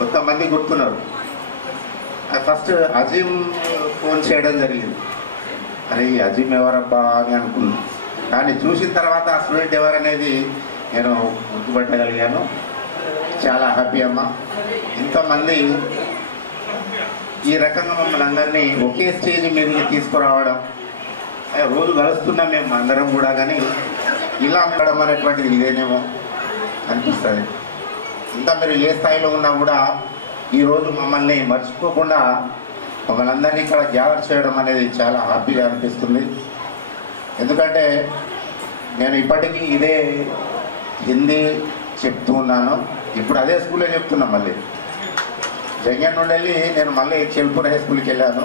కొంతమంది గుర్తున్నారు. ఫస్ట్ అజీమ్ ఫోన్ చేయడం జరిగింది. అరే ఈ అజీమ్ ఎవరబ్బా అని అనుకున్నాను, కానీ చూసిన తర్వాత ఆ స్టూడెంట్ ఎవరనేది నేను గుర్తుపట్టగలిగాను. చాలా హ్యాపీ అమ్మా. ఇంతమంది ఈ రకంగా మమ్మల్ని అందరినీ ఒకే స్టేజ్ మీదకి తీసుకురావడం, రోజు కలుస్తున్నాం మేము అందరం కూడా, కానీ ఇలా ఉండడం అనేటువంటిది ఇదేనేమో అనిపిస్తుంది. ఇంత మీరు ఏ స్థాయిలో ఉన్నా కూడా ఈరోజు మమ్మల్ని మర్చిపోకుండా మమ్మల్ని అందరినీ ఇక్కడ గ్యాదర్ చేయడం అనేది చాలా హ్యాపీగా అనిపిస్తుంది. ఎందుకంటే నేను ఇప్పటికీ ఇదే హిందీ చెప్తూ ఉన్నాను. ఇప్పుడు అదే స్కూల్లో చెప్తున్నా. మళ్ళీ జంగన్ నుండి వెళ్ళి నేను మళ్ళీ చెల్పూర్ హై స్కూల్కి వెళ్ళాను.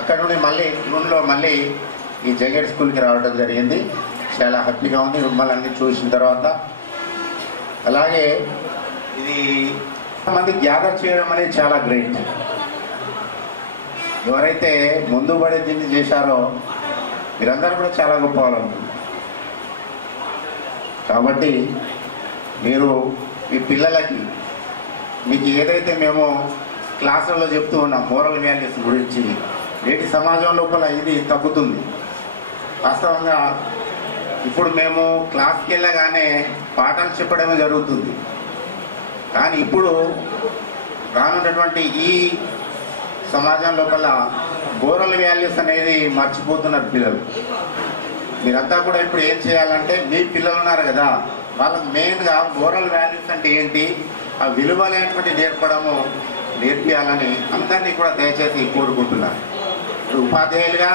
అక్కడ నుండి మళ్ళీ జూన్లో మళ్ళీ ఈ జంగన్ స్కూల్కి రావడం జరిగింది. చాలా హ్యాపీగా ఉంది మిమ్మల్ని అన్ని చూసిన తర్వాత. అలాగే ఇది మంది గ్యాదర్ చేయడం అనేది చాలా గ్రేట్. ఎవరైతే ముందు పడి దీన్ని చేశారో మీరందరూ కూడా చాలా గొప్ప వాళ్ళు. కాబట్టి మీరు మీ పిల్లలకి మీకు ఏదైతే మేము క్లాసుల్లో చెప్తూ ఉన్నాం మోరల్ వాల్యూస్ గురించి, నేటి సమాజం లోపల ఇది తగ్గుతుంది. వాస్తవంగా ఇప్పుడు మేము క్లాస్కి వెళ్ళగానే పాఠాలు చెప్పడమే జరుగుతుంది. కానీ ఇప్పుడు రానున్నటువంటి ఈ సమాజం లోపల మోరల్ వాల్యూస్ అనేది మర్చిపోతున్నారు పిల్లలు. మీరంతా కూడా ఇప్పుడు ఏం చేయాలంటే, మీ పిల్లలు ఉన్నారు కదా, వాళ్ళకి మెయిన్గా మోరల్ వాల్యూస్ అంటే ఏంటి, ఆ విలువలేనటువంటి నేర్పియాలని అందరినీ కూడా దయచేసి కోరుకుంటున్నారు. ఉపాధ్యాయులుగా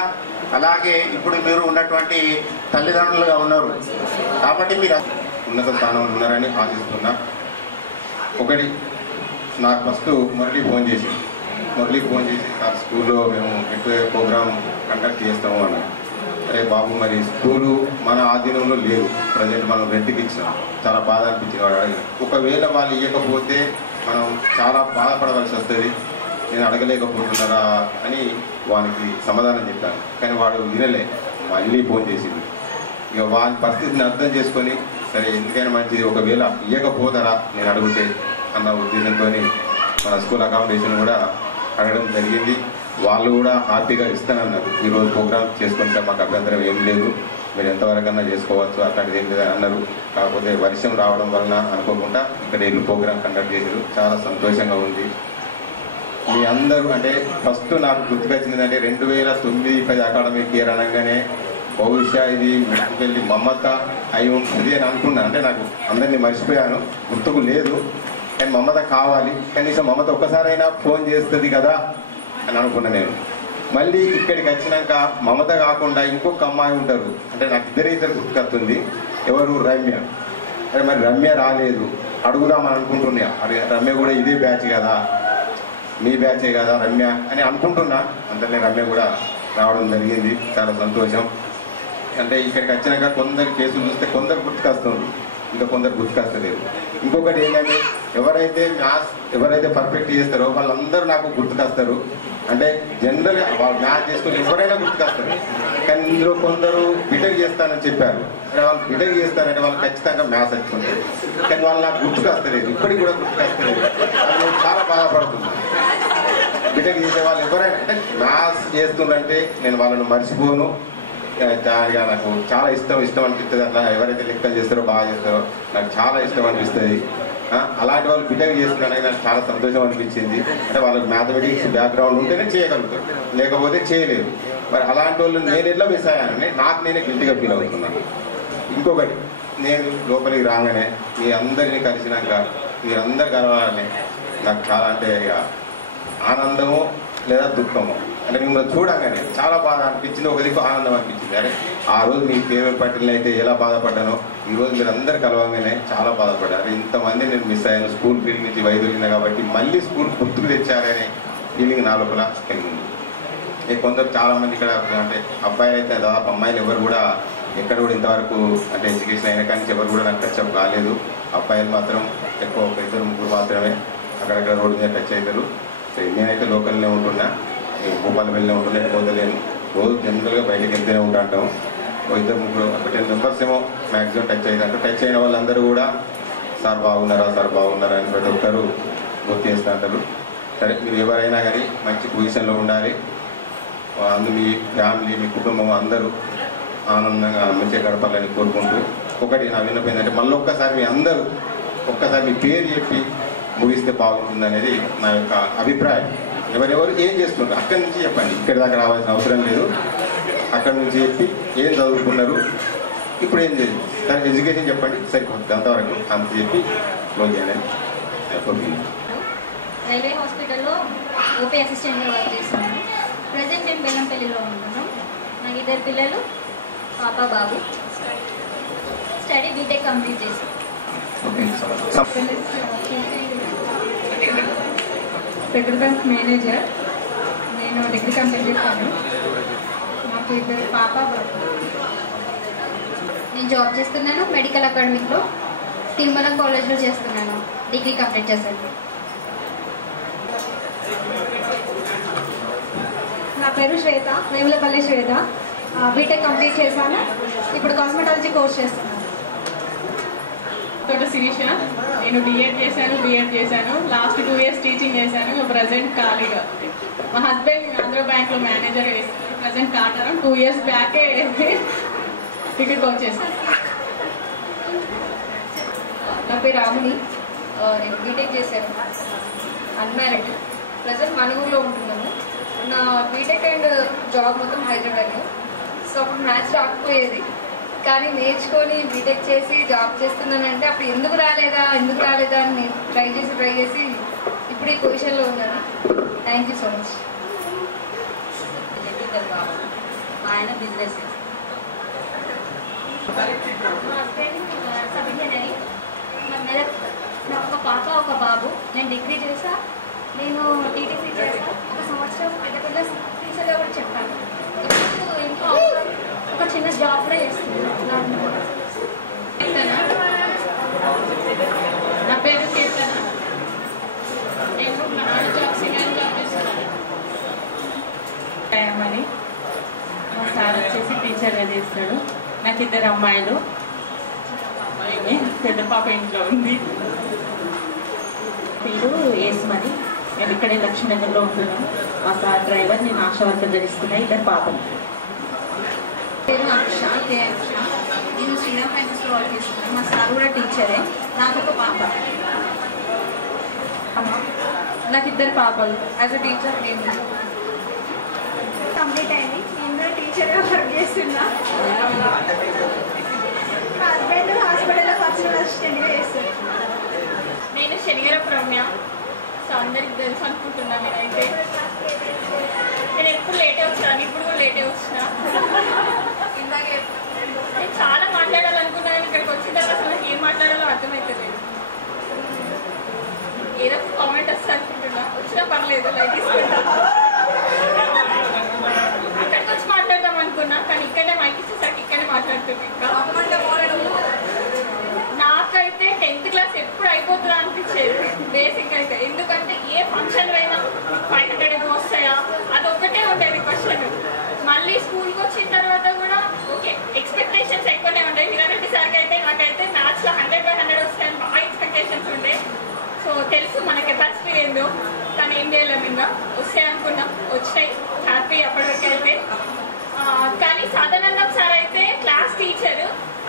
అలాగే ఇప్పుడు మీరు ఉన్నటువంటి తల్లిదండ్రులుగా ఉన్నారు కాబట్టి మీరు ఉన్నత స్థానంలో ఉన్నారని ఆశిస్తున్నా. ఒకటి నాకు ఫస్ట్ మురళి ఫోన్ చేసి ఆ స్కూల్లో మేము ఎక్కువ ప్రోగ్రామ్ కండక్ట్ చేస్తాము అన్నారు. అరే బాబు మరి స్కూలు మన ఆధీనంలో లేదు, ప్రజెంట్ మనం రెంట్కి ఇచ్చాం, చాలా బాధ అనిపించింది. వాడు అడిగారు, ఒకవేళ వాళ్ళు ఇవ్వకపోతే మనం చాలా బాధపడవలసి వస్తుంది, నేను అడగలేకపోతున్నారా అని వానికి సమాధానం చెప్పాను. కానీ వాడు వినలే, మళ్ళీ ఫోన్ చేసింది. ఇక వాని పరిస్థితిని అర్థం చేసుకొని సరే ఎందుకైనా మంచిది ఒకవేళ ఇవ్వకపోతారా నేను అడిగితే అన్న ఉద్దేశంతో మన స్కూల్ అకామిడేషన్ కూడా అడగడం జరిగింది. వాళ్ళు కూడా హ్యాపీగా ఇస్తానన్నారు. ఈరోజు ప్రోగ్రామ్ చేసుకుంటే మాకు అభ్యంతరం ఏం లేదు, మీరు ఎంతవరకన్నా చేసుకోవచ్చు, అట్లాంటిది ఏం లేదని అన్నారు. కాకపోతే వర్షం రావడం వలన అనుకోకుండా ఇక్కడ వీళ్ళు ప్రోగ్రామ్ కండక్ట్ చేశారు. చాలా సంతోషంగా ఉంది. మీ అందరూ అంటే ఫస్ట్ నాకు గుర్తుకొచ్చిందంటే 2009-10 అకాడమిక్ ఇయర్ అనగానే బహుశా ఇది వెళ్ళి మమత అయి ఉంటుంది అని అనుకున్నాను. అంటే నాకు అందరినీ మర్చిపోయాను, గుర్తుకు లేదు. కానీ మమత కావాలి, కనీసం మమత ఒక్కసారైనా ఫోన్ చేస్తుంది కదా అని అనుకున్నా నేను. మళ్ళీ ఇక్కడికి వచ్చినాక మమత కాకుండా ఇంకొక అమ్మాయి ఉంటారు, అంటే నాకు ఇద్దరు గుర్తుకొస్తుంది. ఎవరు? రమ్య. అరే మరి రమ్య రాలేదు, అడుగుదామని అనుకుంటున్నా. అరే రమ్య కూడా ఇదే బ్యాచ్ కదా, మీ బ్యాచే కదా రమ్య అని అనుకుంటున్నా. అందులో రమ్య కూడా రావడం జరిగింది. చాలా సంతోషం. అంటే ఇక్కడికి వచ్చినాక కొందరు కేసులు చూస్తే కొందరు గుర్తుకొస్తుంది, ఇంకా కొందరు గుర్తుకొస్తలేదు. ఇంకొకటి ఏంటంటే ఎవరైతే పర్ఫెక్ట్ చేస్తారో వాళ్ళందరూ నాకు గుర్తుకొస్తారు. అంటే జనరల్గా వాళ్ళు మ్యాథ్స్ చేసుకుని ఎవరైనా గుర్తుకొస్తారు. కానీ ఇందులో కొందరు బిటెక్ చేస్తానని చెప్పారు. అంటే వాళ్ళు బిటెక్ చేస్తారంటే వాళ్ళు ఖచ్చితంగా మ్యాథ్స్ వచ్చుకుంటారు. కానీ వాళ్ళు నాకు గుర్తుకొస్తలేదు, ఇప్పటికి కూడా గుర్తుకొస్తలేదు. అది చాలా బాధపడుతుంది. బీటెక్ చేసే వాళ్ళు ఎవరైనా అంటే మ్యాథ్స్ చేస్తుందంటే నేను వాళ్ళని మర్చిపోను. నాకు చాలా ఇష్టం అనిపిస్తుంది. అట్లా ఎవరైతే లెక్కలు చేస్తారో బాగా చేస్తారో నాకు చాలా ఇష్టం అనిపిస్తుంది. అలాంటి వాళ్ళు బీటెక్ చేస్తున్నారని నాకు చాలా సంతోషం అనిపించింది. అంటే వాళ్ళకి మ్యాథమెటిక్స్ బ్యాక్గ్రౌండ్ ఉంటేనే చేయగలుగుతారు, లేకపోతే చేయలేరు. మరి అలాంటి వాళ్ళు నేను ఎట్లా మిస్ అయ్యానని నాకు నేనే గిల్టీగా ఫీల్ అవుతున్నాను. ఇంకొకటి, నేను లోపలికి రాగానే మీ అందరినీ కలిసినాక మీరందరు కలవాలని నాకు చాలా అంటే ఇక ఆనందము లేదా దుఃఖము. అంటే మిమ్మల్ని చూడగానే చాలా బాధ అనిపించింది, ఒక దిక్కు ఆనందం అనిపించింది. అరే ఆ రోజు మీ ఫేవరెట్ పార్టీలు అయితే ఎలా బాధపడ్డానో ఈరోజు మీరు అందరు కలవగానే చాలా బాధపడ్డారు. ఇంతమంది నేను మిస్ అయ్యాను, స్కూల్ ఫీల్డ్ నుంచి వైదొలిగిన కాబట్టి మళ్ళీ స్కూల్ గుర్తుకు తెచ్చారనే ఫీలింగ్ నా లోపల కలిగింది. కొందరు చాలా మంది ఇక్కడ అంటే అబ్బాయిలు అయితే దాదాపు అమ్మాయిలు ఎవరు కూడా ఎక్కడ కూడా ఇంతవరకు అంటే ఎడ్యుకేషన్ అయినా కానీ ఎవరు కూడా నాకు టచ్ అప్ కాలేదు. అబ్బాయిలు మాత్రం ఎక్కువ ఒక 2-3 మాత్రమే అక్కడక్కడ రోడ్డు మీద టచ్ అవుతారు. నేనైతే లోకల్నే ఉంటున్నా, భూపాల వెళ్ళే ఉంటున్నా, పోతలేను. రోజు జనరల్గా బయటకు వెళ్తూనే ఉంటాం. 2-3 ఒక 10 మెంబర్స్ ఏమో మ్యాక్సిమం టచ్ అవుతారు. టచ్ అయిన వాళ్ళందరూ కూడా సార్ బాగున్నారా అని ప్రతి ఒక్కరు గుర్తు చేస్తూ ఉంటారు. సరే, మీరు ఎవరైనా కానీ మంచి పొజిషన్లో ఉండాలి. అందు మీ ఫ్యామిలీ మీ కుటుంబం అందరూ ఆనందంగా మంచిగా గడపాలని కోరుకుంటూ, ఒకటి నా విన్నపం ఏంటంటే మళ్ళీ ఒక్కసారి మీ అందరూ ఒక్కసారి మీ పేరు చెప్పి ముగిస్తే బాగుంటుంది అనేది నా యొక్క అభిప్రాయం. ఎవరెవరు ఏం చేస్తున్నారు అక్కడి నుంచి చెప్పండి, ఇక్కడి దాకా రావాల్సిన అవసరం లేదు. అక్కడి నుంచి చెప్పి ఏం చదువుకున్నారు, ఇప్పుడు ఏం చేయాలి, దాని ఎడ్యుకేషన్ చెప్పండి, సరిపోతుంది. అంతవరకు అంత చెప్పి క్లోజ్ చేయాలని. రైల్వే హాస్పిటల్లో ఓపీ అసిస్టెంట్గా వర్క్ చేస్తున్నాను. ప్రజెంట్ నేను బెల్లంపల్లిలో ఉంటున్నాను. నాకు 2 పిల్లలు, పాప బాబు. స్టడీ బీటెక్ కంప్లీట్ చేశాను. Federal bank manager. నేను డిగ్రీ కంప్లీట్ చేశాను. నాకు 2 పాప బాబు. నేను జాబ్ చేస్తున్నాను మెడికల్ అకాడమిక్లో, తిరుమల కాలేజ్లో చేస్తున్నాను. డిగ్రీ కంప్లీట్ చేశాను. నా పేరు శ్వేత, వేములపల్లి శ్వేత. బీటెక్ కంప్లీట్ చేశాను. ఇప్పుడు కాస్మెటాలజీ కోర్స్ చేస్తున్నాను. తోట శిరీష. నేను డిఎడ్ చేశాను. లాస్ట్ 2 years టీచింగ్ చేశాను. ప్రజెంట్ ఖాళీగా. మా హస్బెండ్ ఆంధ్ర బ్యాంక్లో మేనేజర్ చేశాను. ప్రజెంట్ కాటారం 2 years బ్యాకే ఇక్కడికి వచ్చేసాను. నా పేరు రాముని. నేను బీటెక్ చేశాను, అన్మ్యారీడ్. ప్రజెంట్ మనూరులో ఉంటున్నాము. నా బీటెక్ అండ్ జాబ్ మొత్తం హైదరాబాద్లో. సో అప్పుడు మ్యాథ్స్ రాకపోయేది, కానీ నేర్చుకొని బీటెక్ చేసి జాబ్ చేస్తున్నానంటే అప్పుడు ఎందుకు రాలేదా అని నేను ట్రై చేసి ఇప్పుడు ఈ పొజిషన్లో ఉన్నాను. Thank you so much. ఆయన బిజినెస్ నాకు ఒక పాప ఒక బాబు. నేను డిగ్రీ చేశా. నేను టీటీసీ చేశా. 1 సంవత్సరం పెద్ద టీచర్గా కూడా చెప్పాను. ఇప్పుడు ఇంట్లో ఒక చిన్న జాబ్ కూడా చేస్తున్నాను. నా పేరు కీర్తన. నేను సింగర్ జాబ్ చేస్తున్నాను. అని మా సార్ వచ్చేసి టీచర్గా చేస్తాడు. నాకు 2 అమ్మాయిలు. పెద్ద పాప ఇంట్లో ఉంది. పేరు ఏస్మని. నేను ఇక్కడే లక్ష్మీనగర్లో ఉంటున్నాను. మా సార్ డ్రైవర్, నేను ఆశా వర్కర్ ధరిస్తున్నా. 2 పాపలు. పేరు అక్ష. నేను శ్రీరామ్ ఫైనాన్స్లో వర్క్ చేస్తున్నాను. మా సార్ కూడా టీచరే. నాకు ఒక పాప. నాకు 2 పాపలు. యాజ్ అ టీచర్ నేను కంప్లీట్ అయింది. నేను కూడా టీచర్గా వర్క్ చేస్తున్నా. మా హస్బెండ్ హాస్పిటల్లో పర్సనల్ అసిస్టెంట్గా చేస్తాను. నేను శనిగరపు రమ్య. సో అందరికి తెలుసు అనుకుంటున్నా. నేను ఎప్పుడు లేటే వచ్చాను, ఇప్పుడు కూడా లేటే వచ్చిన. ఇందాకే నేను చాలా మాట్లాడాలనుకున్నాను. ఇక్కడికి వచ్చిన తర్వాత నాకు ఏం మాట్లాడాలో అర్థమవుతుంది. ఏదో కామెంట్ వస్తే అనుకుంటున్నా, వచ్చినా పర్లేదు, లైక్ తీసుకుంటా. అక్కడికి వచ్చి మాట్లాడదాం అనుకున్నా, కానీ ఇక్కడనే మైక్ ఇచ్చేసరికి ఇక్కడనే మాట్లాడుతుంది. ఇంకా నాకైతే 10th క్లాస్ ఎప్పుడు అయిపోతుందా అనిపించేది బేసిక్ అయితే. ఎందుకంటే ఏ ఫంక్షన్ అయినా 500 ఏమో వస్తాయా, అదొక్కటే ఉండేది క్వశ్చన్. మళ్ళీ స్కూల్కి వచ్చిన తర్వాత కూడా ఓకే ఎక్స్పెక్టేషన్స్ ఎక్కువనే ఉంటాయి. మీరంటే సార్కి అయితే నాకైతే మ్యాథ్స్లో 100/100 వస్తాయని బాగా ఎక్స్పెక్టేషన్స్ ఉండే. సో తెలుసు మన కెపాసిటీ ఏందో, కానీ ఏం చేయలేము ఇంకా. వస్తాయి అనుకున్నాం, వచ్చినాయి. హ్యాపీ అప్పటివరకు అయితే. కానీ సదానందం సార్ అయితే క్లాస్ టీచర్.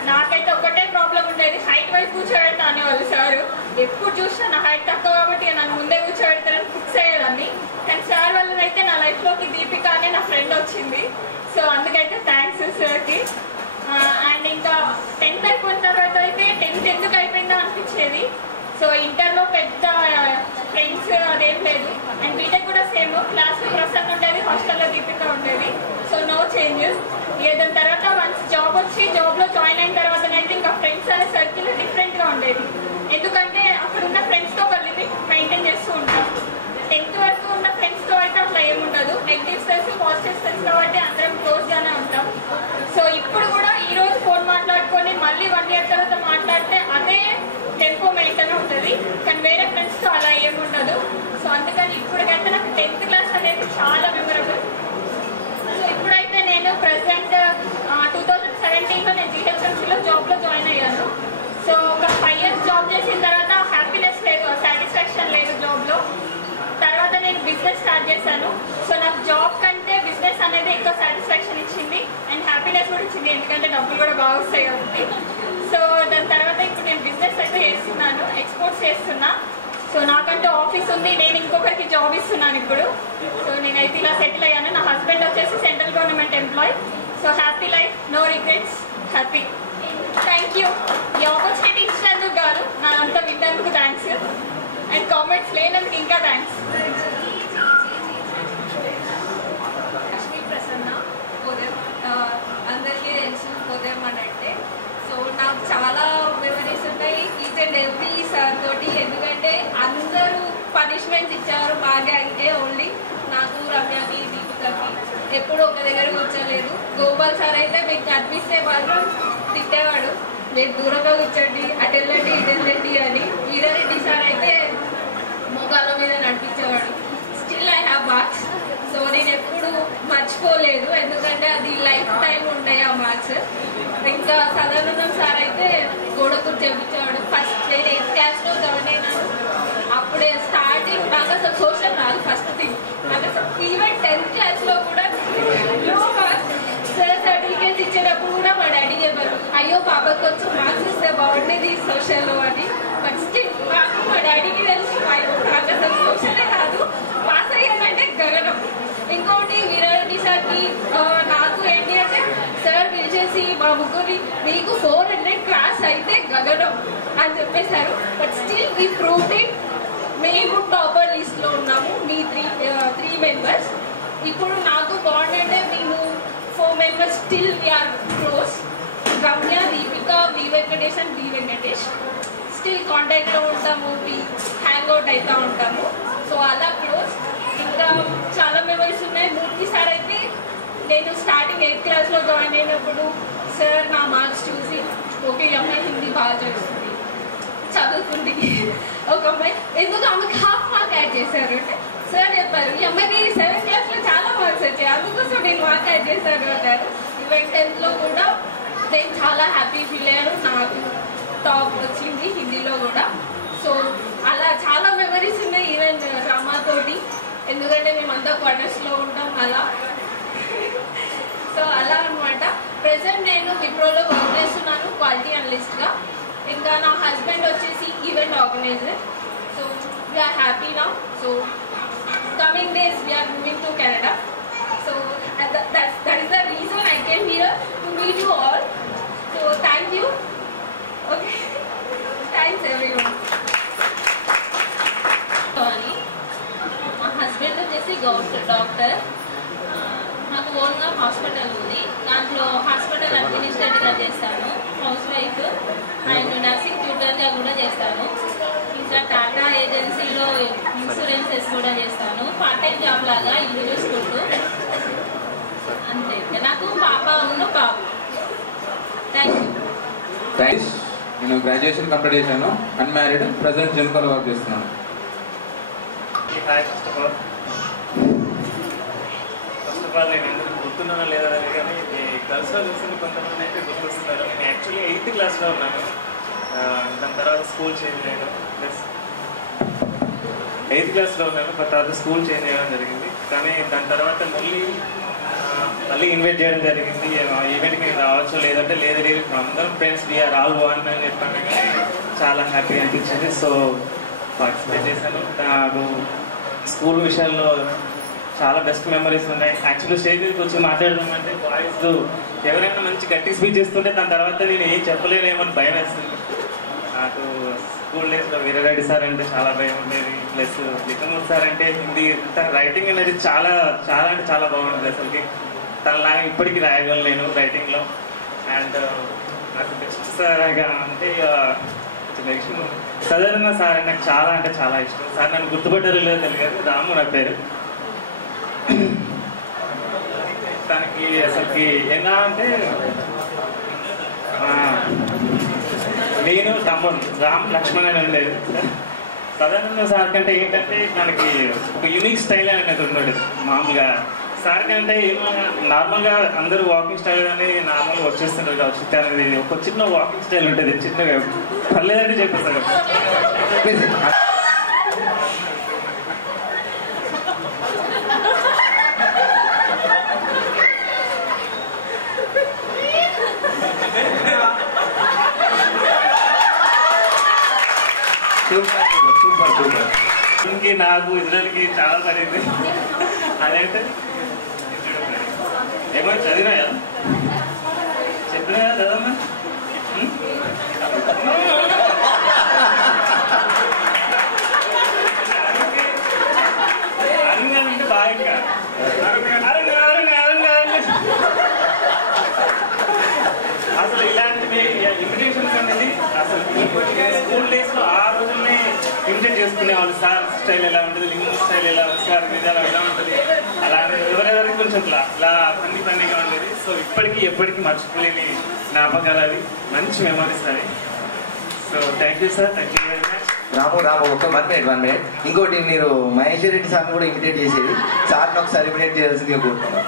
నాకైతే ఒకటే ప్రాబ్లం ఉండేది, హైట్ వైపు కూర్చోబెడతా అనేవాళ్ళు సారు. ఎప్పుడు చూసినా నా హైట్ తక్కువ కాబట్టి నన్ను ముందే కూర్చోబెడతారని ఫిక్స్ అయ్యేదాన్ని. కానీ సార్ వల్లనైతే నా లైఫ్లోకి దీపిక అనే నా ఫ్రెండ్ వచ్చింది. సో అందుకైతే థ్యాంక్స్ సార్కి. అండ్ ఇంకా 10th అయిపోయిన తర్వాత అయితే 10th ఎందుకు అయిపోయిందో అనిపించేది. సో ఇంటర్లో పెద్ద ఫ్రెండ్స్ అదేం లేదు. అండ్ బీటెక్ కూడా సేమ్, క్లాస్లో ప్రసన్న ఉండేది, హాస్టల్లో దీపిక ఉండేది. So no changes. దాని తర్వాత వన్స్ జాబ్ వచ్చి జాబ్లో జాయిన్ అయిన తర్వాతనైతే ఇంకా ఫ్రెండ్స్ అనే సర్కిల్ డిఫరెంట్గా ఉండేది. ఎందుకంటే అక్కడ ఉన్న ఫ్రెండ్స్తో ఒక లిమిట్ మెయింటైన్ చేస్తూ ఉంటాం. 10th వరకు ఉన్న ఫ్రెండ్స్తో అయితే అట్లా ఏముండదు. నెగిటివ్స్ తెలుసు, పాజిటివ్స్ తెలుసు కాబట్టి అందరం క్లోజ్గానే ఉంటాం. సో ఇప్పుడు కూడా ఈ రోజు ఫోన్ మాట్లాడుకొని మళ్ళీ 1 year తర్వాత మాట్లాడితే అదే టెంపో మెయింటైన్ ఉంటుంది. కానీ వేరే ఫ్రెండ్స్తో అలా ఏముండదు. సో అందుకని ఇప్పటికైతే నాకు 10th క్లాస్ అనేది చాలా మెమరబుల్. సో ఇప్పుడైతే నేను ప్రెసెంట్ 2017లో నేను GHMCలో జాబ్లో జాయిన్ అయ్యాను. సో ఒక 5 years జాబ్ చేసిన తర్వాత హ్యాపీనెస్ లేదు, సాటిస్ఫాక్షన్ లేదు జాబ్లో. తర్వాత నేను బిజినెస్ స్టార్ట్ చేశాను. సో నాకు జాబ్ కంటే బిజినెస్ అనేది ఎక్కువ సాటిస్ఫాక్షన్ ఇచ్చింది అండ్ హ్యాపీనెస్ కూడా ఇచ్చింది, ఎందుకంటే డబ్బులు కూడా బాగా వస్తాయి కాబట్టి. సో దాని తర్వాత ఇప్పుడు నేను బిజినెస్ అయితే చేస్తున్నాను, ఎక్స్పోర్ట్స్ చేస్తున్నా. సో నాకంటూ ఆఫీస్ ఉంది, నేను ఇంకొకరికి జాబ్ ఇస్తున్నాను ఇప్పుడు. సో నేనైతే ఇలా సెటిల్ అయ్యాను. నా హస్బెండ్ వచ్చేసి central government employee. So happy life, no regrets, happy. Thank you. ఈ ఆపర్చునిటీ ఇచ్చినందుకు కాదు, నా అంతా విన్నందుకు థ్యాంక్స్. అండ్ కామెంట్స్ లేనందుకు ఇంకా థ్యాంక్స్. లక్ష్మీ ప్రసన్న ఉదయం, అందరికీ తెలుసు ఉదయం అని అంటే. సో నాకు చాలా మెమరీస్ ఉన్నాయి ఈచ్ అండ్ ఎవ్రీ సార్ తోటి. ఎందుకంటే అందరూ పనిష్మెంట్స్ ఇచ్చారు బాగా, అంటే ఓన్లీ నాకు, రమ్యకి, దీపికకి ఎప్పుడు ఒక దగ్గర కూర్చోలేదు. గోపాల్ సార్ అయితే మీకు కనిపిస్తే మాత్రం తిట్టేవాడు, మీరు దూరంగా కూర్చోండి, అటు వెళ్ళండి ఇటు వెళ్ళండి అని. వీరారెడ్డి సార్ అయితే మోకాళ్ళ మీద నడిపించేవాడు. Still I have marks. So నేను ఎప్పుడు మర్చిపోలేదు, ఎందుకంటే అది లైఫ్ టైం ఉంటాయి ఆ మార్క్స్. ఇంకా సదానందం సార్ అయితే గోడకు చెప్పించేవాడు. ఫస్ట్ నేను 8th క్లాస్లో జాయిన్ అయినాను. అప్పుడే స్టార్టింగ్ నాకు అసలు సోషల్ రాదు ఫస్ట్ థింగ్. నాకు అసలు ఈవెన్ 10th క్లాస్లో కూడా లో మార్క్స్. సార్ సర్టిఫికేట్స్ ఇచ్చేటప్పుడు కూడా మా డాడీ చెప్పారు, అయ్యో పాపకు కొంచెం మార్క్స్ ఇస్తే బాగుండేది సోషల్లో అని. బట్ స్టిల్ నాకు మా డాడీకి తెలుసు నాకు అసలు సోషలే కాదు, పాస్ అయ్యానంటే గగనం. ఇంకోటి వీరారెడ్డి సార్కి నాకు ఏంటి అంటే సార్ పిలిచేసి మా ముగ్గురి మీకు 400 క్లాస్ అయితే గగనం అని చెప్పేశారు. But still we proved it. మేము టాపర్ లిస్ట్లో ఉన్నాము, మీ 3 మెంబర్స్. ఇప్పుడు నాకు బాండ్ అంటే మేము 4 members still we are close. Ramya, Deepika, V Venkatesh and V Venkatesh still కాంటాక్ట్లో ఉంటాము, హ్యాంగ్ అవుట్ అవుతూ ఉంటాము. సో అలా క్లోజ్. ఇంకా చాలా మెమరీస్ ఉన్నాయి. మూర్తి సార్ అయితే నేను స్టార్టింగ్ 8th క్లాస్లో జాయిన్ అయినప్పుడు సార్ నా మార్క్స్ చూసి, ఓకే ఈ అమ్మాయి హిందీ బాగా చేస్తుంది, చదువుతుంది. ఒక అమ్మాయి ఎందుకు ఆమెకు హాఫ్ మార్క్ యాడ్ చేశారు అంటే సార్ చెప్పారు, ఈ అమ్మాయికి 7th క్లాస్లో చాలా మార్క్స్ వచ్చాయి, అందుకోసం నేను మార్క్ యాడ్ చేశాను అన్నారు. ఈవెన్ 10thలో కూడా నేను చాలా హ్యాపీ ఫీల్ అయ్యాను, నాకు టాప్ వచ్చింది హిందీలో కూడా. సో అలా చాలా మెమరీస్ ఉన్నాయి ఈవెన్ రామాతోటి, ఎందుకంటే మేమంతా క్వార్టర్స్లో ఉంటాం అలా. సో అలా అనమాట. ప్రెసెంట్ నేను విప్రోలో వర్క్ చేస్తున్నాను క్వాలిటీ అనలిస్ట్గా. ఇంకా నా హస్బెండ్ వచ్చేసి event organizer. So we are happy now. So coming days we are moving to Canada. So that is the reason I came here to meet you all. So thank you. Okay. Thanks everyone. మా husband వచ్చేసి doctor. నాకు ఓన్గా hospital ఉంది, దాంట్లో hospital అడ్మినిస్ట్రేటివ్గా చేస్తాను, house wife and nursing ట్యూటర్గా కూడా చేస్తాను. ఇంకా టాటా ఏజెన్సీలో ఇన్సూరెన్సెస్ కూడా చేస్తాను, పార్ట్ టైం జాబ్ లాగా ఇల్లు చూసుకుంటూ. అంతే. నాకు పాప ఉన్న బాబు. Thank you. థ్యాంక్స్. నేను గ్రాడ్యుయేషన్ కంప్లీట్ చేశాను, అన్మ్యారీడ్, ప్రజెంట్ జెన్కోలో వర్క్ చేస్తున్నాను. ఫస్ట్ ఆఫ్ ఆల్ నేను ఎందుకు గుర్తున్నానా లేదా కానీ గర్ల్స్లో చూసిన కొంతమంది అయితే గుర్తొస్తున్నారు. నేను యాక్చువల్లీ 8th క్లాస్లో ఉన్నాను, దాని తర్వాత స్కూల్ చేంజ్ అయ్యాను. ప్లస్ 8th క్లాస్లో ఉన్నాను. తర్వాత స్కూల్ చేంజ్ చేయడం జరిగింది. కానీ దాని తర్వాత మళ్ళీ ఇన్వైట్ చేయడం జరిగింది. ఈవెంట్కి నేను రావచ్చు, లేదంటే లేదు అందరం ఫ్రెండ్స్ వీఆర్ ఆల్ వన్ అని చెప్పాను. కానీ చాలా హ్యాపీ అనిపించింది. సో పార్టిసిపేట్ చేశాను. నాకు స్కూల్ విషయాల్లో చాలా బెస్ట్ మెమరీస్ ఉన్నాయి. యాక్చువల్లీ స్టేజ్ మీదకి వచ్చి మాట్లాడడం అంటే బాయ్స్ ఎవరైనా మంచి గట్టి స్పీచ్ చేస్తుంటే దాని తర్వాత నేను ఏం చెప్పలేనేమని భయం వేస్తుంది. నాకు స్కూల్ డేస్లో వీరారెడ్డి సార్ అంటే చాలా భయం ఉండేది. ప్లస్ లింగమూర్తి సార్ అంటే హిందీ తన రైటింగ్ అనేది చాలా చాలా అంటే చాలా బాగుంటుంది. అసలుకి తనలాగా ఇప్పటికీ రాయగలను రైటింగ్లో. అండ్ నాకు బెస్ట్ సార్ అంటే సదరణ సార్ నాకు చాలా అంటే చాలా ఇష్టం. సార్ నన్ను గుర్తుపట్టారు లేదో తెలియదు, రాము నా పేరు. తనకి అసలుకి ఎలా అంటే నేను తమ్ముడు రామ్ లక్ష్మణ్ అని ఉండేది. సదానంద సార్ కంటే ఏంటంటే మనకి ఒక యూనిక్ స్టైల్ అనేది ఉండేది. మామూలుగా సార్ కంటే నార్మల్గా అందరూ వాకింగ్ స్టైల్ కానీ నార్మల్గా వచ్చేస్తుంటారు కావచ్చు. అనేది ఒక చిన్న వాకింగ్ స్టైల్ ఉంటుంది, చిన్నగా పర్లేదంటే చెప్పేస్తారు. ఇంకే నాకు ఇద్దరికి చాలా పడింది. అదైతే ఏమో చదివినాయా చెప్పినా చదవమ్మా. అరుణ్ బాగా ఇంకా అసలు ఇలాంటివి ఇన్విటేషన్స్ అనేది అసలు స్కూల్ డేస్ లో ఆ రోజుల్ని ఇమిటేట్ చేసుకునే వాళ్ళు. సార్ స్టైల్ ఎలా ఉంటుంది, లింగం స్టైల్ ఎలా ఉంటుంది, సార్ మీద ఎలా ఉంటుంది, అలానే ఎవరెవరికి కొంచెం అలా ఫన్నీగా ఉండేది. సో ఇప్పటికీ ఎప్పటికీ మర్చిపోలేని జ్ఞాపకాలు అవి, మంచి మెమరీస్ అవి. So thank you sir, thank you very much. Ramu ఒక 1 minute. ఇంకోటి మీరు మహేష్ రెడ్డి సార్ని కూడా ఇమిటేట్ చేసేది. సార్ని ఒకసారి ఇమిటేట్ చేయాల్సిందిగా కోరుతున్నాం.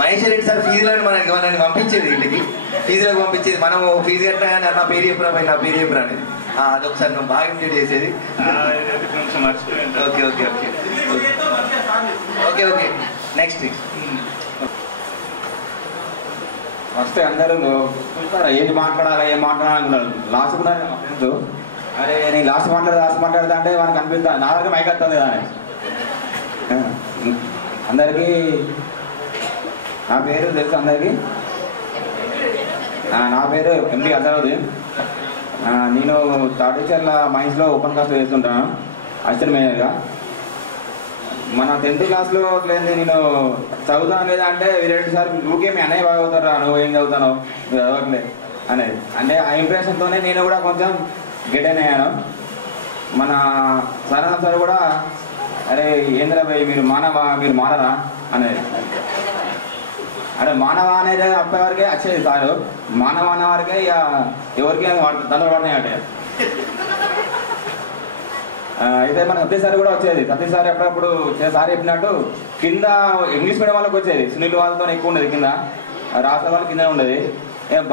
మహేష్ రెడ్డి సార్ ఫీజులను మనల్ని పంపించేది, ఇంటికి ఫీజులకు పంపించేది. మనము ఫీజు కట్టినా కానీ నా పేరు చెప్పినా పోయి నా పేరు చెప్పినా అనేది అదొకసారి నువ్వు బాగా ఇమిటేట్ చేసేది. ఓకే నెక్స్ట్ ఫస్ట్ అందరూ ఏంటి మాట్లాడాలి ఏం మాట్లాడాలనుకున్నారు. లాస్ట్ కూడా ఫ్రెండ్స్ అరే నేను లాస్ట్ మాట్లాడతా అంటే మనకు అనిపిస్తా నా దగ్గర మైక్ వస్తుంది కదా అని. అందరికీ నా పేరు తెలుసు అందరికీ. నా పేరు ఎండి అజరుద్దీన్. నేను తాడేచర్ల మైన్స్లో ఓపెన్ క్లాస్ చేస్తుంటాను అసిస్టెంట్ మేనేజర్గా. మన 10th క్లాస్లో లేదు నేను చదువుతాను లేదా అంటే వీరెడ్డి సార్ ఊకే మీ అన్నయ్య బాగా చదువుతారా, నువ్వు ఏం చదువుతాను నువ్వు చదవట్లేదు అనేది. అంటే ఆ ఇంప్రెషన్తోనే నేను కూడా కొంచెం గెట్ అయిన అయ్యాను. మన సరణ సార్ కూడా అరే ఏంద్రా భయ్ మీరు మానరా అనేది. అంటే మానవ అనేది అప్పటి వరకే వచ్చేది సారు, మానవ అన్న వరకే ఇక ఎవరికి దండలు పడినాయి అంటే. అయితే మన సత్యసారి కూడా వచ్చేది. సత్యసారి అప్పుడప్పుడు సార్ చెప్పినట్టు కింద ఇంగ్లీష్ మీడియం వాళ్ళకి వచ్చేది, సునీల్ వాళ్ళతో ఎక్కువ ఉండేది, కింద రాష్ట్ర వాళ్ళు కింద ఉండేది.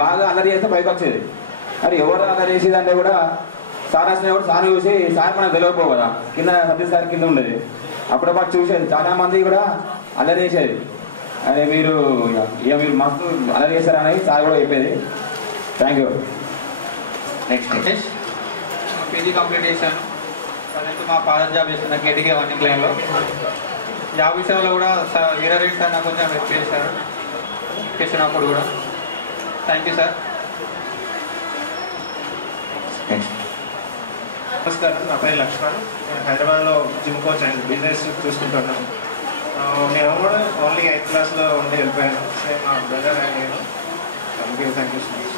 బాగా అల్లరి చేస్తే పైకి వచ్చేది. అది ఎవరు అల్లరి చేసేదంటే కూడా సార్ వచ్చినా కూడా సార్ చూసి సార్ మనకు తెలియకపోవు కదా, కింద సత్యసారి కింద ఉండేది. అప్పుడప్పుడు చూసేది, చాలా మంది కూడా అల్లరి చేసేది. అదే మీరు మస్తు అల్లరి చేశారని సార్ కూడా చెప్పేది. Thank you. Next PG complete చేశాను. ప్రజెంట్ మా ఫాదర్ జాబ్ చేస్తున్న కేటీకే వన్నింగ్ లైన్లో. జాబ్ విషయంలో కూడా వీరారెడ్డి సార్ నాకు కొంచెం హెల్ప్ చేశారు చేసినప్పుడు కూడా. Thank you sir. నమస్కారం, నా పేరు లక్ష్మణ్. నేను హైదరాబాద్లో జిమ్ కోచ్ అండ్ బిజినెస్ చూసుకుంటున్నాను. నేను కూడా ఓన్లీ 8th క్లాస్లో ఉండి వెళ్ళిపోయాను. సేమ్ మా బ్రదర్ అండ్ నేను. Thank you so much.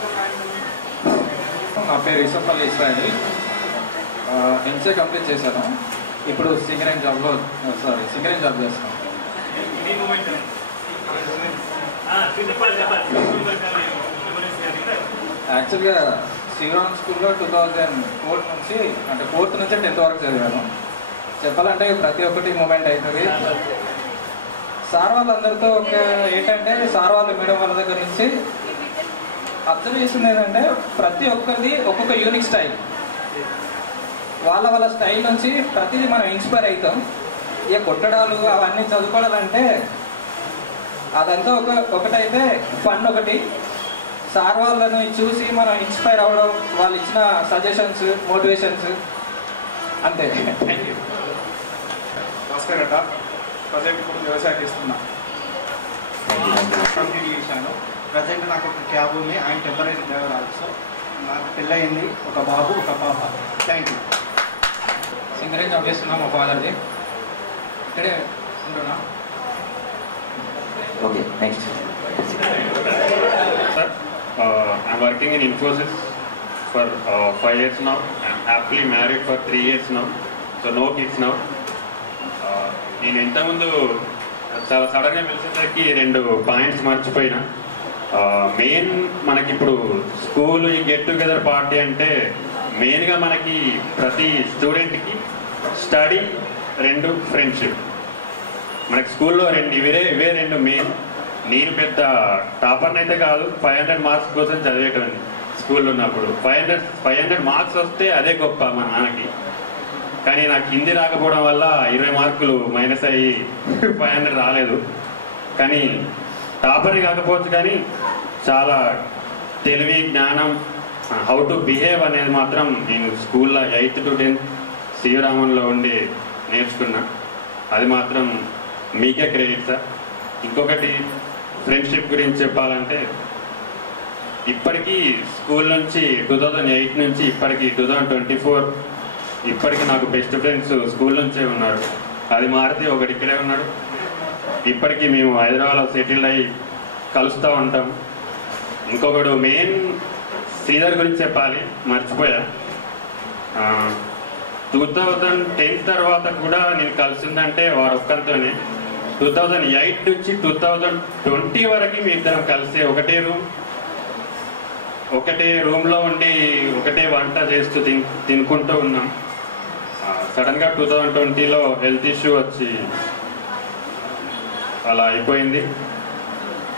నా పేరు యూసఫ్ ఇస్రాయిల్. ఎంసీఏ కంప్లీట్ చేశాను. ఇప్పుడు సింగరేన్ జాబ్ చేస్తాను. యాక్చువల్గా శ్రీరామ్ స్కూల్లో 2004 నుంచి అంటే 4th నుంచి 10th వరకు చదివాను. చెప్పాలంటే ప్రతి ఒక్కటి మూమెంట్ అవుతుంది. సార్ వాళ్ళందరితో ఏంటంటే సార్ వాళ్ళ మేడం వాళ్ళ దగ్గర నుంచి అబ్జర్వ్ చేస్తుంది ఏంటంటే ప్రతి ఒక్కరిది ఒక్కొక్క యూనిక్ స్టైల్. వాళ్ళ వాళ్ళ స్టైల్ నుంచి ప్రతిదీ మనం ఇన్స్పైర్ అవుతాం. ఇక కొట్టడాలు అవన్నీ చదువుకోవాలంటే అదంతా ఒకటైతే ఫన్ ఒకటి. సార్ వాళ్ళని చూసి మనం ఇన్స్పైర్ అవ్వడం, వాళ్ళు ఇచ్చిన సజెషన్స్, మోటివేషన్స్ అంతే. Thank you. నమస్కారం అట. ప్రజెంట్ ఇప్పుడు వ్యవసాయం చేస్తున్నా. కంప్లీట్ చేశాను. ప్రజెంట్ నాకు ఒక క్యాబ్ ఉంది. ఆయన టెంపరీ డ్రైవర్ ఆల్సో. నాకు పెళ్ళయింది, ఒక బాబు, ఒక పాప. Thank you. సింగరేజ్ జాబ్ చేస్తున్నా, మా ఫాదర్ది. ఇక్కడే ఉంటున్నా. Okay, next. I'm working in Infosys for 5 years now. I'm happily married for 3 years now. So no kids now. నేను ఇంతకుముందు చాలా సడన్గా పిలిచేసరికి 2 పాయింట్స్ మర్చిపోయినా. మెయిన్ మనకి ఇప్పుడు స్కూల్ ఈ గెట్ టుగెదర్ పార్టీ అంటే మెయిన్గా మనకి ప్రతి స్టూడెంట్కి స్టడీ, 2 ఫ్రెండ్షిప్. మనకి స్కూల్లో ఇవే 2 మెయిన్. నేను పెద్ద టాపర్ని అయితే కాదు, 500 మార్క్స్ కోసం చదివేటోని స్కూల్లో ఉన్నప్పుడు. 500 మార్క్స్ వస్తే అదే గొప్ప మా నాన్నకి. కానీ నాకు హిందీ రాకపోవడం వల్ల 20 మార్కులు మైనస్ అయ్యి 500 రాలేదు. కానీ టాపర్ని కాకపోవచ్చు, కానీ చాలా తెలివి, జ్ఞానం, హౌ టు బిహేవ్ అనేది మాత్రం నేను స్కూల్లో 8th to 10th శ్రీరామంలో ఉండి నేర్చుకున్నా. అది మాత్రం మీకే క్రెడిట్ సార్. ఇంకొకటి ఫ్రెండ్షిప్ గురించి చెప్పాలంటే, ఇప్పటికీ స్కూల్ నుంచి 2008 నుంచి ఇప్పటికి 2024 ఇప్పటికి నాకు బెస్ట్ ఫ్రెండ్స్ స్కూల్ నుంచే ఉన్నారు. అది మారితే ఒకటి ఇక్కడే ఉన్నాడు. ఇప్పటికీ మేము హైదరాబాద్లో సెటిల్ అయ్యి కలుస్తూ ఉంటాం. ఇంకొకడు మెయిన్ శ్రీధర్ గురించి చెప్పాలి, మర్చిపోయా. 2010 తర్వాత కూడా నేను కలిసిందంటే వాడు ఒక్కరితోనే. 2008 నుంచి 2020 వరకు మీ ఇద్దరం కలిసి ఒకటే రూమ్లో ఉండి ఒకటే వంట చేస్తూ తినుకుంటూ ఉన్నాం. సడన్గా 2020లో హెల్త్ ఇష్యూ వచ్చి అలా అయిపోయింది.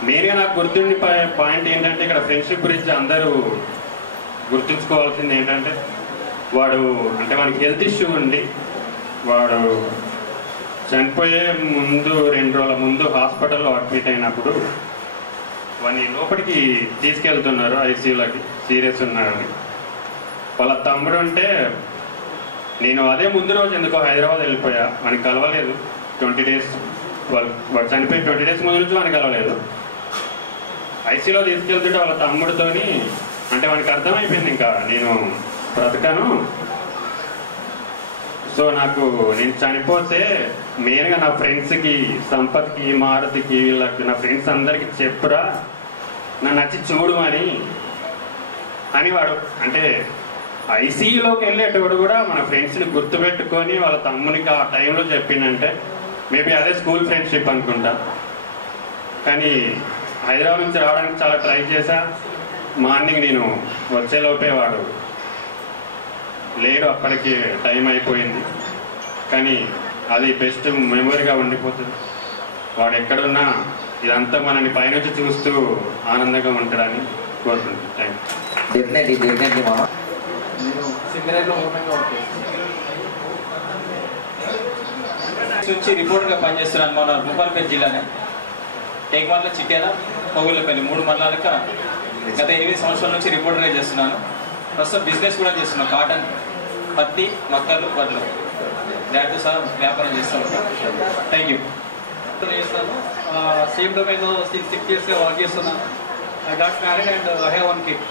మెయిన్గా నాకు గుర్తుండి పాయింట్ ఏంటంటే, ఇక్కడ ఫ్రెండ్షిప్ గురించి అందరూ గుర్తుంచుకోవాల్సింది ఏంటంటే, వాడికి హెల్త్ ఇష్యూ ఉంది. వాడు చనిపోయే ముందు 2 రోజుల ముందు హాస్పిటల్లో అడ్మిట్ అయినప్పుడు వాడిని లోపలికి తీసుకెళ్తున్నారు ఐసీయూలోకి, సీరియస్ ఉన్నాడని. వాళ్ళ తమ్ముడు ఉంటే నేను అదే ముందు రోజు ఎందుకో హైదరాబాద్ వెళ్ళిపోయా. వాడిని కలవలేదు 20 days. వాడు చనిపోయి 20 days ముందు నుంచి వాడిని కలవలేదు. ఐసీయూలో తీసుకెళ్తుంటే వాళ్ళ తమ్ముడితోని, అంటే వాడికి అర్థమైపోయింది ఇంకా నేను బ్రతకను. సో నేను చనిపోతే మెయిన్గా నా ఫ్రెండ్స్కి, సంపత్కి, మారుతికి, వీళ్ళకి, నా ఫ్రెండ్స్ అందరికి చెప్పురా, నన్ను వచ్చి చూడు అని వాడు, అంటే ఐసీయూలోకి వెళ్ళేటప్పుడు కూడా మన ఫ్రెండ్స్ని గుర్తుపెట్టుకొని వాళ్ళ తమ్మునికి ఆ టైంలో చెప్పిందంటే మేబీ అదే స్కూల్ ఫ్రెండ్షిప్ అనుకుంటా. కానీ హైదరాబాద్ నుంచి రావడానికి చాలా ట్రై చేశా. మార్నింగ్ నేను వచ్చేలోపే వాడు లేడు, అప్పటికి టైం అయిపోయింది. కానీ అది బెస్ట్ మెమొరీగా ఉండిపోతుంది. వాడు ఎక్కడున్నా ఇదంతా మనని పైనుంచి చూస్తూ ఆనందంగా ఉంటాడని కోరుకుంటున్నాను. Thank you. డెఫినెట్లీ మామ. నేను సింగరేజ్లో ఓపెన్గా వర్క్ నుంచి రిపోర్టర్గా పనిచేస్తున్నాను. మన భూపాలపేట జిల్లానే టేక్మార్ల, చిట్యాల, మొగుళ్ళపల్లి 3 మండలాలకు గత 8 సంవత్సరాల నుంచి రిపోర్టర్గా చేస్తున్నాను. ప్రస్తుతం బిజినెస్ కూడా చేస్తున్నాను. కాటన్, పత్తి, మక్కలు, వడ్లు దాంతో సహా వ్యాపారం చేస్తాను. Thank you. చేస్తాను. సేమ్ డొమైన్లో 6 yearsగా వర్క్ చేస్తున్నాను. I got married and I have 1 kid.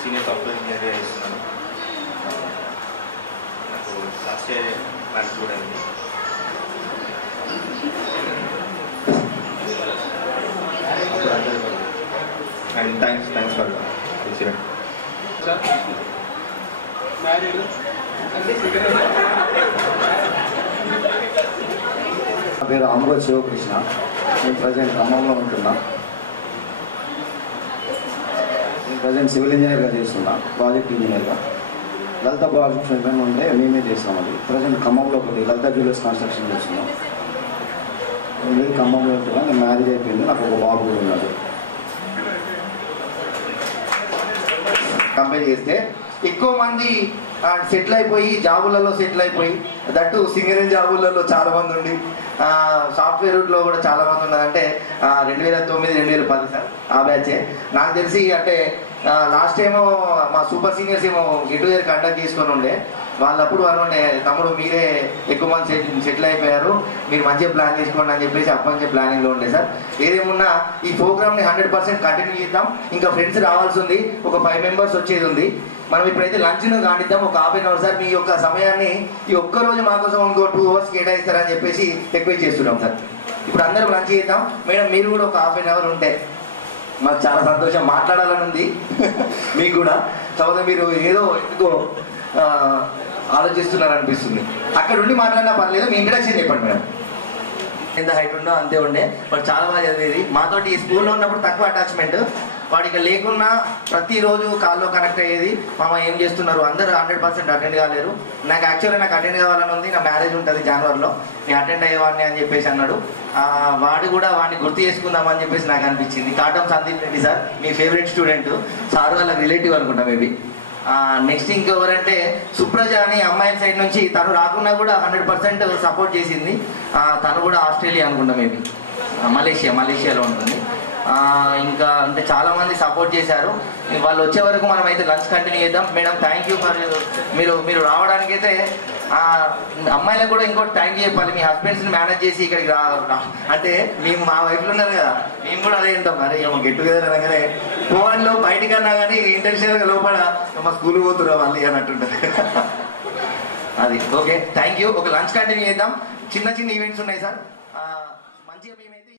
Senior software ఇంజనీర్గా చేస్తున్నాను. నాకు లాస్ట్ ఇయర్ మ్యాథ్స్ కూడా అయింది. And thanks for incident. Married. నా పేరు ఆంబోల్ శివకృష్ణ. నేను ప్రజెంట్ ఖమ్మంలో ఉంటున్నా. నేను ప్రజెంట్ సివిల్ ఇంజనీర్గా చేస్తున్నా, ప్రాజెక్ట్ ఇంజనీర్గా. లలిత ప్రాజెక్ట్ ఉంటే మేమే చేస్తాం. అది ప్రజెంట్ ఖమ్మంలో ఒకటి లలిత జ్యువెలర్స్ కన్స్ట్రక్షన్ చేస్తున్నాం. నేను ఖమ్మంలో ఉంటున్నా. నేను మ్యారేజ్ అయిపోయింది, నాకు ఒక బాబు కూడా ఉన్నాడు. కంపేర్ చేస్తే ఎక్కువ మంది సెటిల్ అయిపోయి జాబులలో సెటిల్ అయిపోయి దట్టు సింగరేజ్ జాబులలో చాలా మంది ఉండి సాఫ్ట్వేర్లో కూడా చాలా మంది ఉన్నదంటే 2009 2010 సార్ ఆ బ్యాచే. నాకు తెలిసి అంటే లాస్ట్ ఏమో మా సూపర్ సీనియర్స్ ఏమో గెట్ టుగెదర్ కండక్ట్ చేసుకొని ఉండే వాళ్ళప్పుడు అనుండే తమ్ముడు మీరే ఎక్కువ మంది సెటిల్ అయిపోయారు, మీరు మంచిగా ప్లాన్ చేసుకోండి అని చెప్పేసి అప్పటి ప్లానింగ్లో ఉండే సార్. ఏదేమున్నా ఈ ప్రోగ్రామ్ని 100% కంటిన్యూ చేద్దాం. ఇంకా ఫ్రెండ్స్ రావాల్సి ఉంది, ఒక 5 మెంబర్స్ వచ్చేది ఉంది. మనం ఇప్పుడైతే లంచ్ను కానిద్దాం, ఒక ½ అవర్ సార్. మీ యొక్క సమయాన్ని ఈ ఒక్కరోజు మా కోసం ఇంకో 2 అవర్స్ కేటాయిస్తారని చెప్పేసి రిక్వెస్ట్ చేస్తున్నాం సార్. ఇప్పుడు అందరం లంచ్ చేద్దాం. మేడం మీరు కూడా ఒక ½ అవర్ ఉంటే మాకు చాలా సంతోషం, మాట్లాడాలని ఉంది మీకు కూడా. తర్వాత మీరు ఏదో ఎందుకో ఆలోచిస్తున్నారు అనిపిస్తుంది. అక్కడ ఉండి మాట్లాడినా పర్లేదు, మీ ఇంట్రడక్షన్ చెప్పండి మేడం. ఎంత హైట్ ఉండో అంతే ఉండే, వాడు చాలా బాగా చదివేది. మాతోటి ఈ స్కూల్లో ఉన్నప్పుడు తక్కువ అటాచ్మెంట్, వాడికి లేకున్నా ప్రతిరోజు కాల్లో కనెక్ట్ అయ్యేది. మామ ఏం చేస్తున్నారు, అందరూ 100% అటెండ్ కాలేరు. నాకు యాక్చువల్గా నాకు అటెండ్ కావాలని ఉంది, నా మ్యారేజ్ ఉంటుంది జనవరిలో, నేను అటెండ్ అయ్యేవాడిని అని చెప్పేసి అన్నాడు. వాడు కూడా వాడిని గుర్తు చేసుకుందామని చెప్పేసి నాకు అనిపించింది. కాటం సందీప్ రెడ్డి సార్, మీ ఫేవరెట్ స్టూడెంట్ సార్, వాళ్ళకి రిలేటివ్ అనుకుంటా మేబీ. నెక్స్ట్ ఇంకెవరంటే సుప్రజ అని అమ్మాయిల సైడ్ నుంచి, తను రాకున్నా కూడా 100% సపోర్ట్ చేసింది. తను కూడా ఆస్ట్రేలియా అనుకుంటా మేబీ, మలేషియాలో ఉంటుంది. ఇంకా అంటే చాలా మంది సపోర్ట్ చేశారు. వాళ్ళు వచ్చే వరకు మనం అయితే లంచ్ కంటిన్యూ చేద్దాం. మేడం థ్యాంక్ యూ ఫర్ మీరు రావడానికి. అయితే అమ్మాయిలకు కూడా ఇంకోటి థ్యాంక్ యూ చెప్పాలి, మీ హస్బెండ్స్ని మేనేజ్ చేసి ఇక్కడికి అంటే మేము మా వైఫ్లు ఉన్నారు కదా, మేము కూడా అదే ఉంటాం. మరి ఏమో గెట్ టుగెదర్ అనగానే పోవాడిలో బయటికన్నా కానీ ఇంటెన్షన్గా లోపల మా స్కూల్ పోతురా వాళ్ళు అన్నట్టుంటుంది. అది ఓకే, థ్యాంక్ యూ. ఒక లంచ్ కంటిన్యూ చేద్దాం. చిన్న ఈవెంట్స్ ఉన్నాయి సార్, మంచిగా మేము